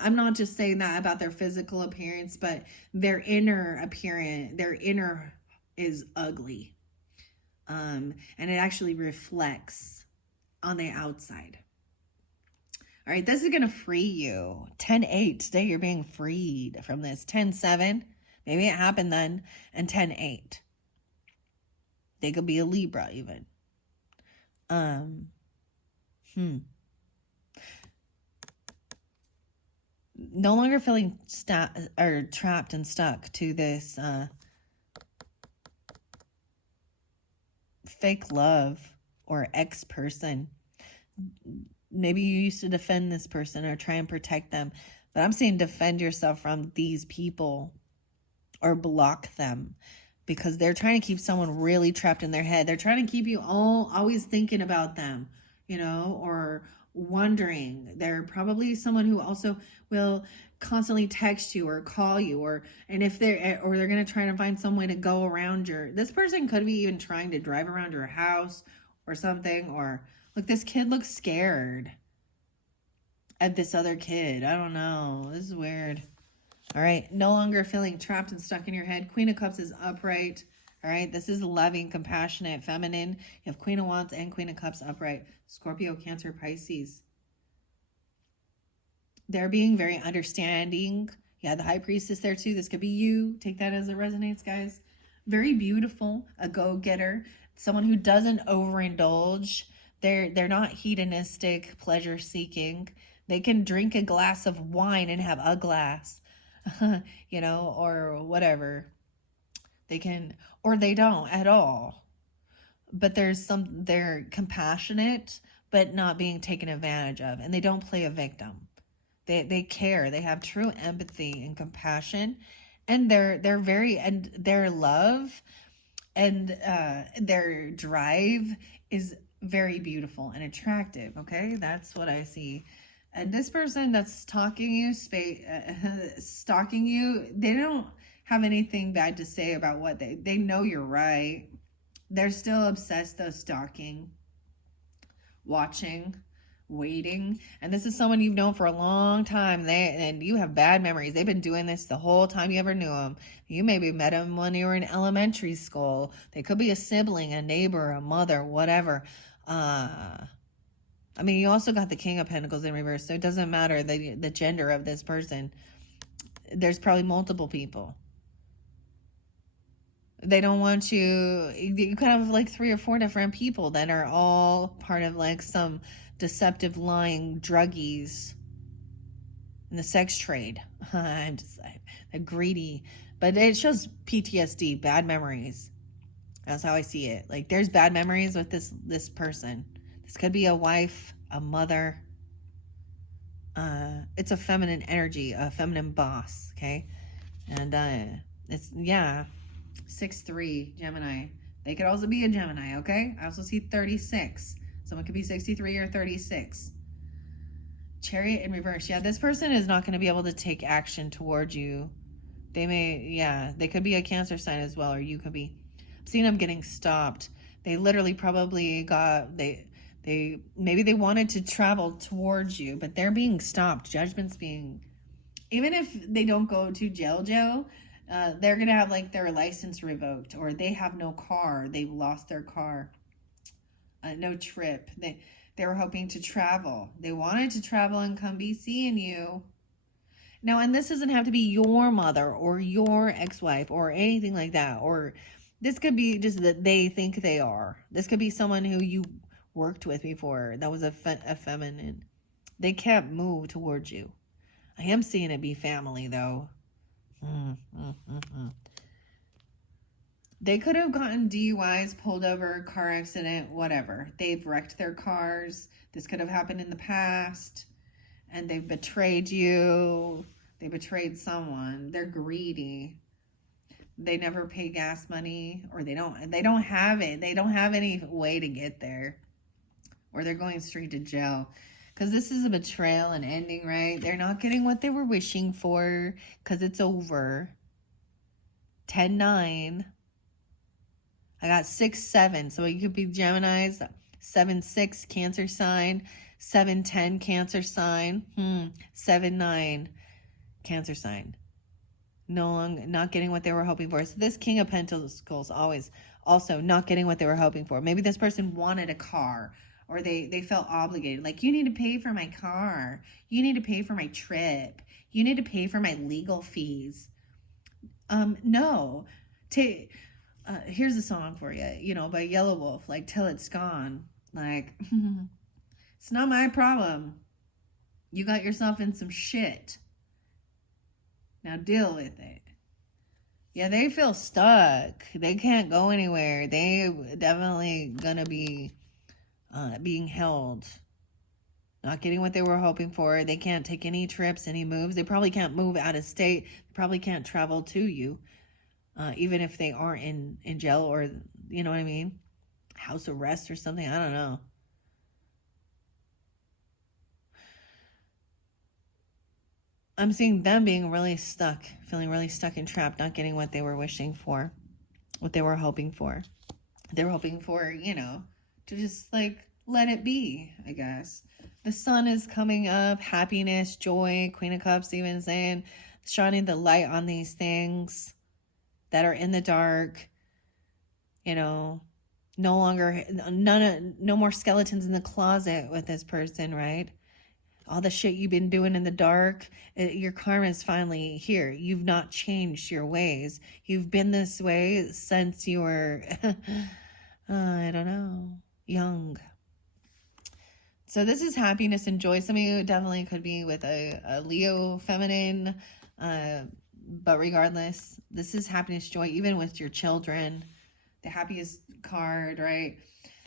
I'm not just saying that about their physical appearance, but their inner appearance, their inner is ugly. And it actually reflects on the outside. All right, this is going to free you. 10-8, today you're being freed from this. 10-7, maybe it happened then, and 10-8. They could be a Libra even. No longer feeling trapped and stuck to this fake love or ex-person. Maybe you used to defend this person or try and protect them, but I'm saying defend yourself from these people or block them, because they're trying to keep someone really trapped in their head. They're trying to keep you always thinking about them, or wondering. They're probably someone who also will constantly text you or call you, and if they're going to try to find some way to go around this person could be even trying to drive around your house or something. Or look, this kid looks scared at this other kid. I don't know. This is weird. All right, no longer feeling trapped and stuck in your head. Queen of Cups is upright. All right, this is loving, compassionate, feminine. You have Queen of Wands and Queen of Cups upright. Scorpio, Cancer, Pisces. They're being very understanding. Yeah, the High Priestess there too. This could be you. Take that as it resonates, guys. Very beautiful, a go-getter, someone who doesn't overindulge. They're not hedonistic, pleasure-seeking. They can drink a glass of wine and have a glass. Or whatever. They can, or they don't at all. But they're compassionate, but not being taken advantage of. And they don't play a victim. They care. They have true empathy and compassion. And their love and their drive is very beautiful and attractive. Okay, that's what I see. And this person that's stalking you, they don't have anything bad to say about what they know you're right. They're still obsessed though, stalking, watching, waiting. And this is someone you've known for a long time. And you have bad memories. They've been doing this the whole time you ever knew them. You maybe met them when you were in elementary school. They could be a sibling, a neighbor, a mother, whatever. I mean, you also got the King of Pentacles in reverse, so it doesn't matter the gender of this person. There's probably multiple people. They don't want you. You could have like 3 or 4 different people that are all part of like some deceptive, lying druggies in the sex trade. I'm just like greedy, but it shows PTSD, bad memories. That's how I see it. Like there's bad memories with this person. This could be a wife, a mother. It's a feminine energy, a feminine boss, okay? And it's, 6-3, Gemini. They could also be a Gemini, okay? I also see 36. Someone could be 63 or 36. Chariot in reverse. Yeah, this person is not going to be able to take action towards you. They could be a Cancer sign as well, or you could be. I'm seeing them getting stopped. They literally probably maybe they wanted to travel towards you, but they're being stopped. Judgment's being, even if they don't go to jail, they're going to have like their license revoked, or they have no car. They've lost their car. No trip. They were hoping to travel. They wanted to travel and come be seeing you. Now, and this doesn't have to be your mother or your ex-wife or anything like that. Or this could be just that they think they are. This could be someone who you worked with before that was a feminine. They can't move towards you. I am seeing it be family though. They could have gotten DUIs, pulled over, car accident, whatever. They've wrecked their cars. This could have happened in the past. And they've betrayed you. They betrayed someone. They're greedy. They never pay gas money, or they don't have it. They don't have any way to get there. Or they're going straight to jail. Because this is a betrayal and ending, right? They're not getting what they were wishing for because it's over. 10-9. I got 6-7. So you could be Gemini's 7-6 Cancer sign, 7-10 Cancer sign, 7-9 Cancer sign. Not getting what they were hoping for. So this King of Pentacles always also not getting what they were hoping for. Maybe this person wanted a car, or they felt obligated. Like, you need to pay for my car. You need to pay for my trip. You need to pay for my legal fees. No. Here's a song for you, you know, by Yellow Wolf, like, Till It's Gone. Like, it's not my problem. You got yourself in some shit. Now deal with it. Yeah, they feel stuck. They can't go anywhere. They definitely gonna be being held. Not getting what they were hoping for. They can't take any trips, any moves. They probably can't move out of state. They probably can't travel to you. Even if they aren't in jail, or, you know what I mean? House arrest or something. I don't know. I'm seeing them being really stuck, feeling really stuck and trapped, not getting what they were wishing for, what they were hoping for. They were hoping for, you know, to just, like, let it be, I guess. The sun is coming up, happiness, joy, Queen of Cups even saying, shining the light on these things that are in the dark, you know, no more skeletons in the closet with this person, right? All the shit you've been doing in the dark, your karma is finally here. You've not changed your ways. You've been this way since you were, I don't know, young. So this is happiness and joy. Some of you definitely could be with a Leo feminine, but regardless, this is happiness, joy, even with your children. The happiest card, right?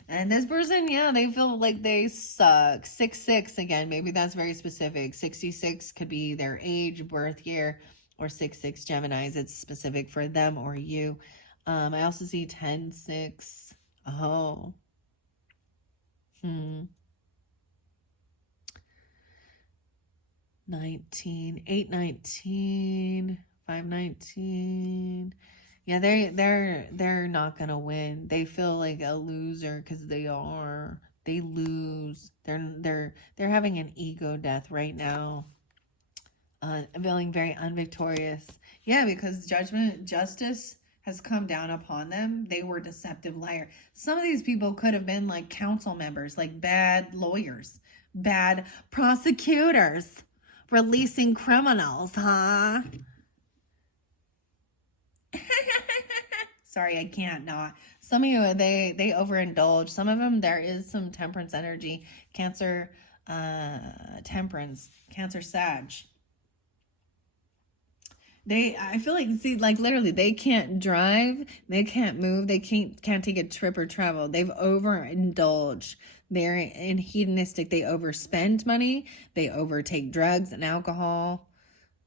And this person, yeah, they feel like they suck. 6-6, again, maybe that's very specific. 66 could be their age, birth year, or 6-6 Geminis. It's specific for them or you. I also see 10-6. Oh. 19, 8-19, 5-19. Yeah, they're not gonna win. They feel like a loser because they are. They lose. They're having an ego death right now. Feeling very unvictorious. Yeah, because justice has come down upon them. They were deceptive liar. Some of these people could have been like council members, like bad lawyers, bad prosecutors, releasing criminals, huh? Sorry, I can't not. Some of you, they overindulge. Some of them, there is some temperance energy. Cancer, temperance, Cancer, Sag. I feel like, see, like, literally, they can't drive, they can't move, they can't take a trip or travel. They've overindulged. They're in hedonistic. They overspend money. They overtake drugs and alcohol.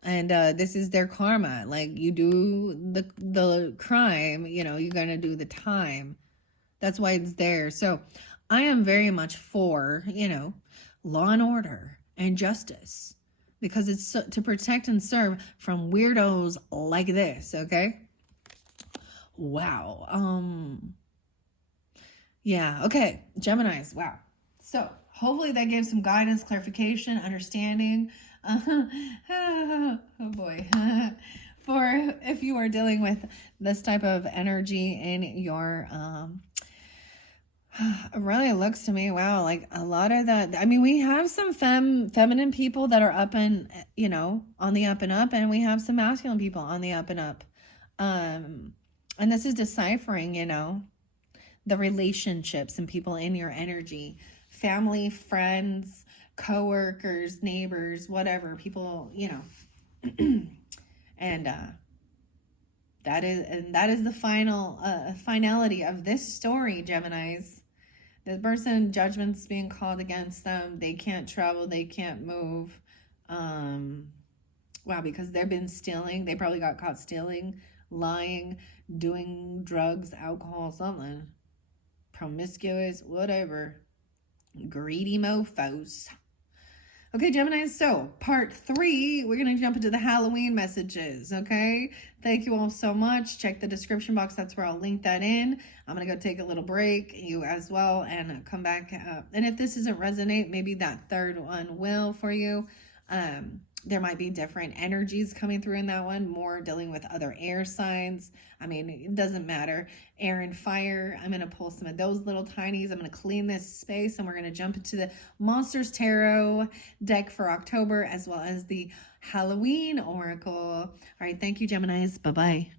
And this is their karma. Like, you do the crime, you know, you're going to do the time. That's why it's there. So I am very much for, you know, law and order and justice, because it's to protect and serve from weirdos like this, okay? Wow. Yeah, okay. Geminis, wow. So hopefully that gives some guidance, clarification, understanding. Oh boy. For if you are dealing with this type of energy in your it really looks to me, wow, like a lot of that. I mean, we have some feminine people that are up and, you know, on the up and up, and we have some masculine people on the up and up. And this is deciphering, you know, the relationships and people in your energy, family, friends, co-workers, neighbors, whatever, people, you know. And that is the finality of this story, Geminis. The person, judgment's being called against them. They can't travel, they can't move. Wow, because they've been stealing. They probably got caught stealing, lying, doing drugs, alcohol, something. Promiscuous, whatever. Greedy mofos. Okay, Gemini, so part 3, we're going to jump into the Halloween messages, okay? Thank you all so much. Check the description box. That's where I'll link that in. I'm going to go take a little break, you as well, and come back. And if this doesn't resonate, maybe that third one will for you. There might be different energies coming through in that one, more dealing with other air signs. I mean, it doesn't matter. Air and fire. I'm going to pull some of those little tinies. I'm going to clean this space, and we're going to jump into the Monsters Tarot deck for October, as well as the Halloween Oracle. All right. Thank you, Geminis. Bye-bye.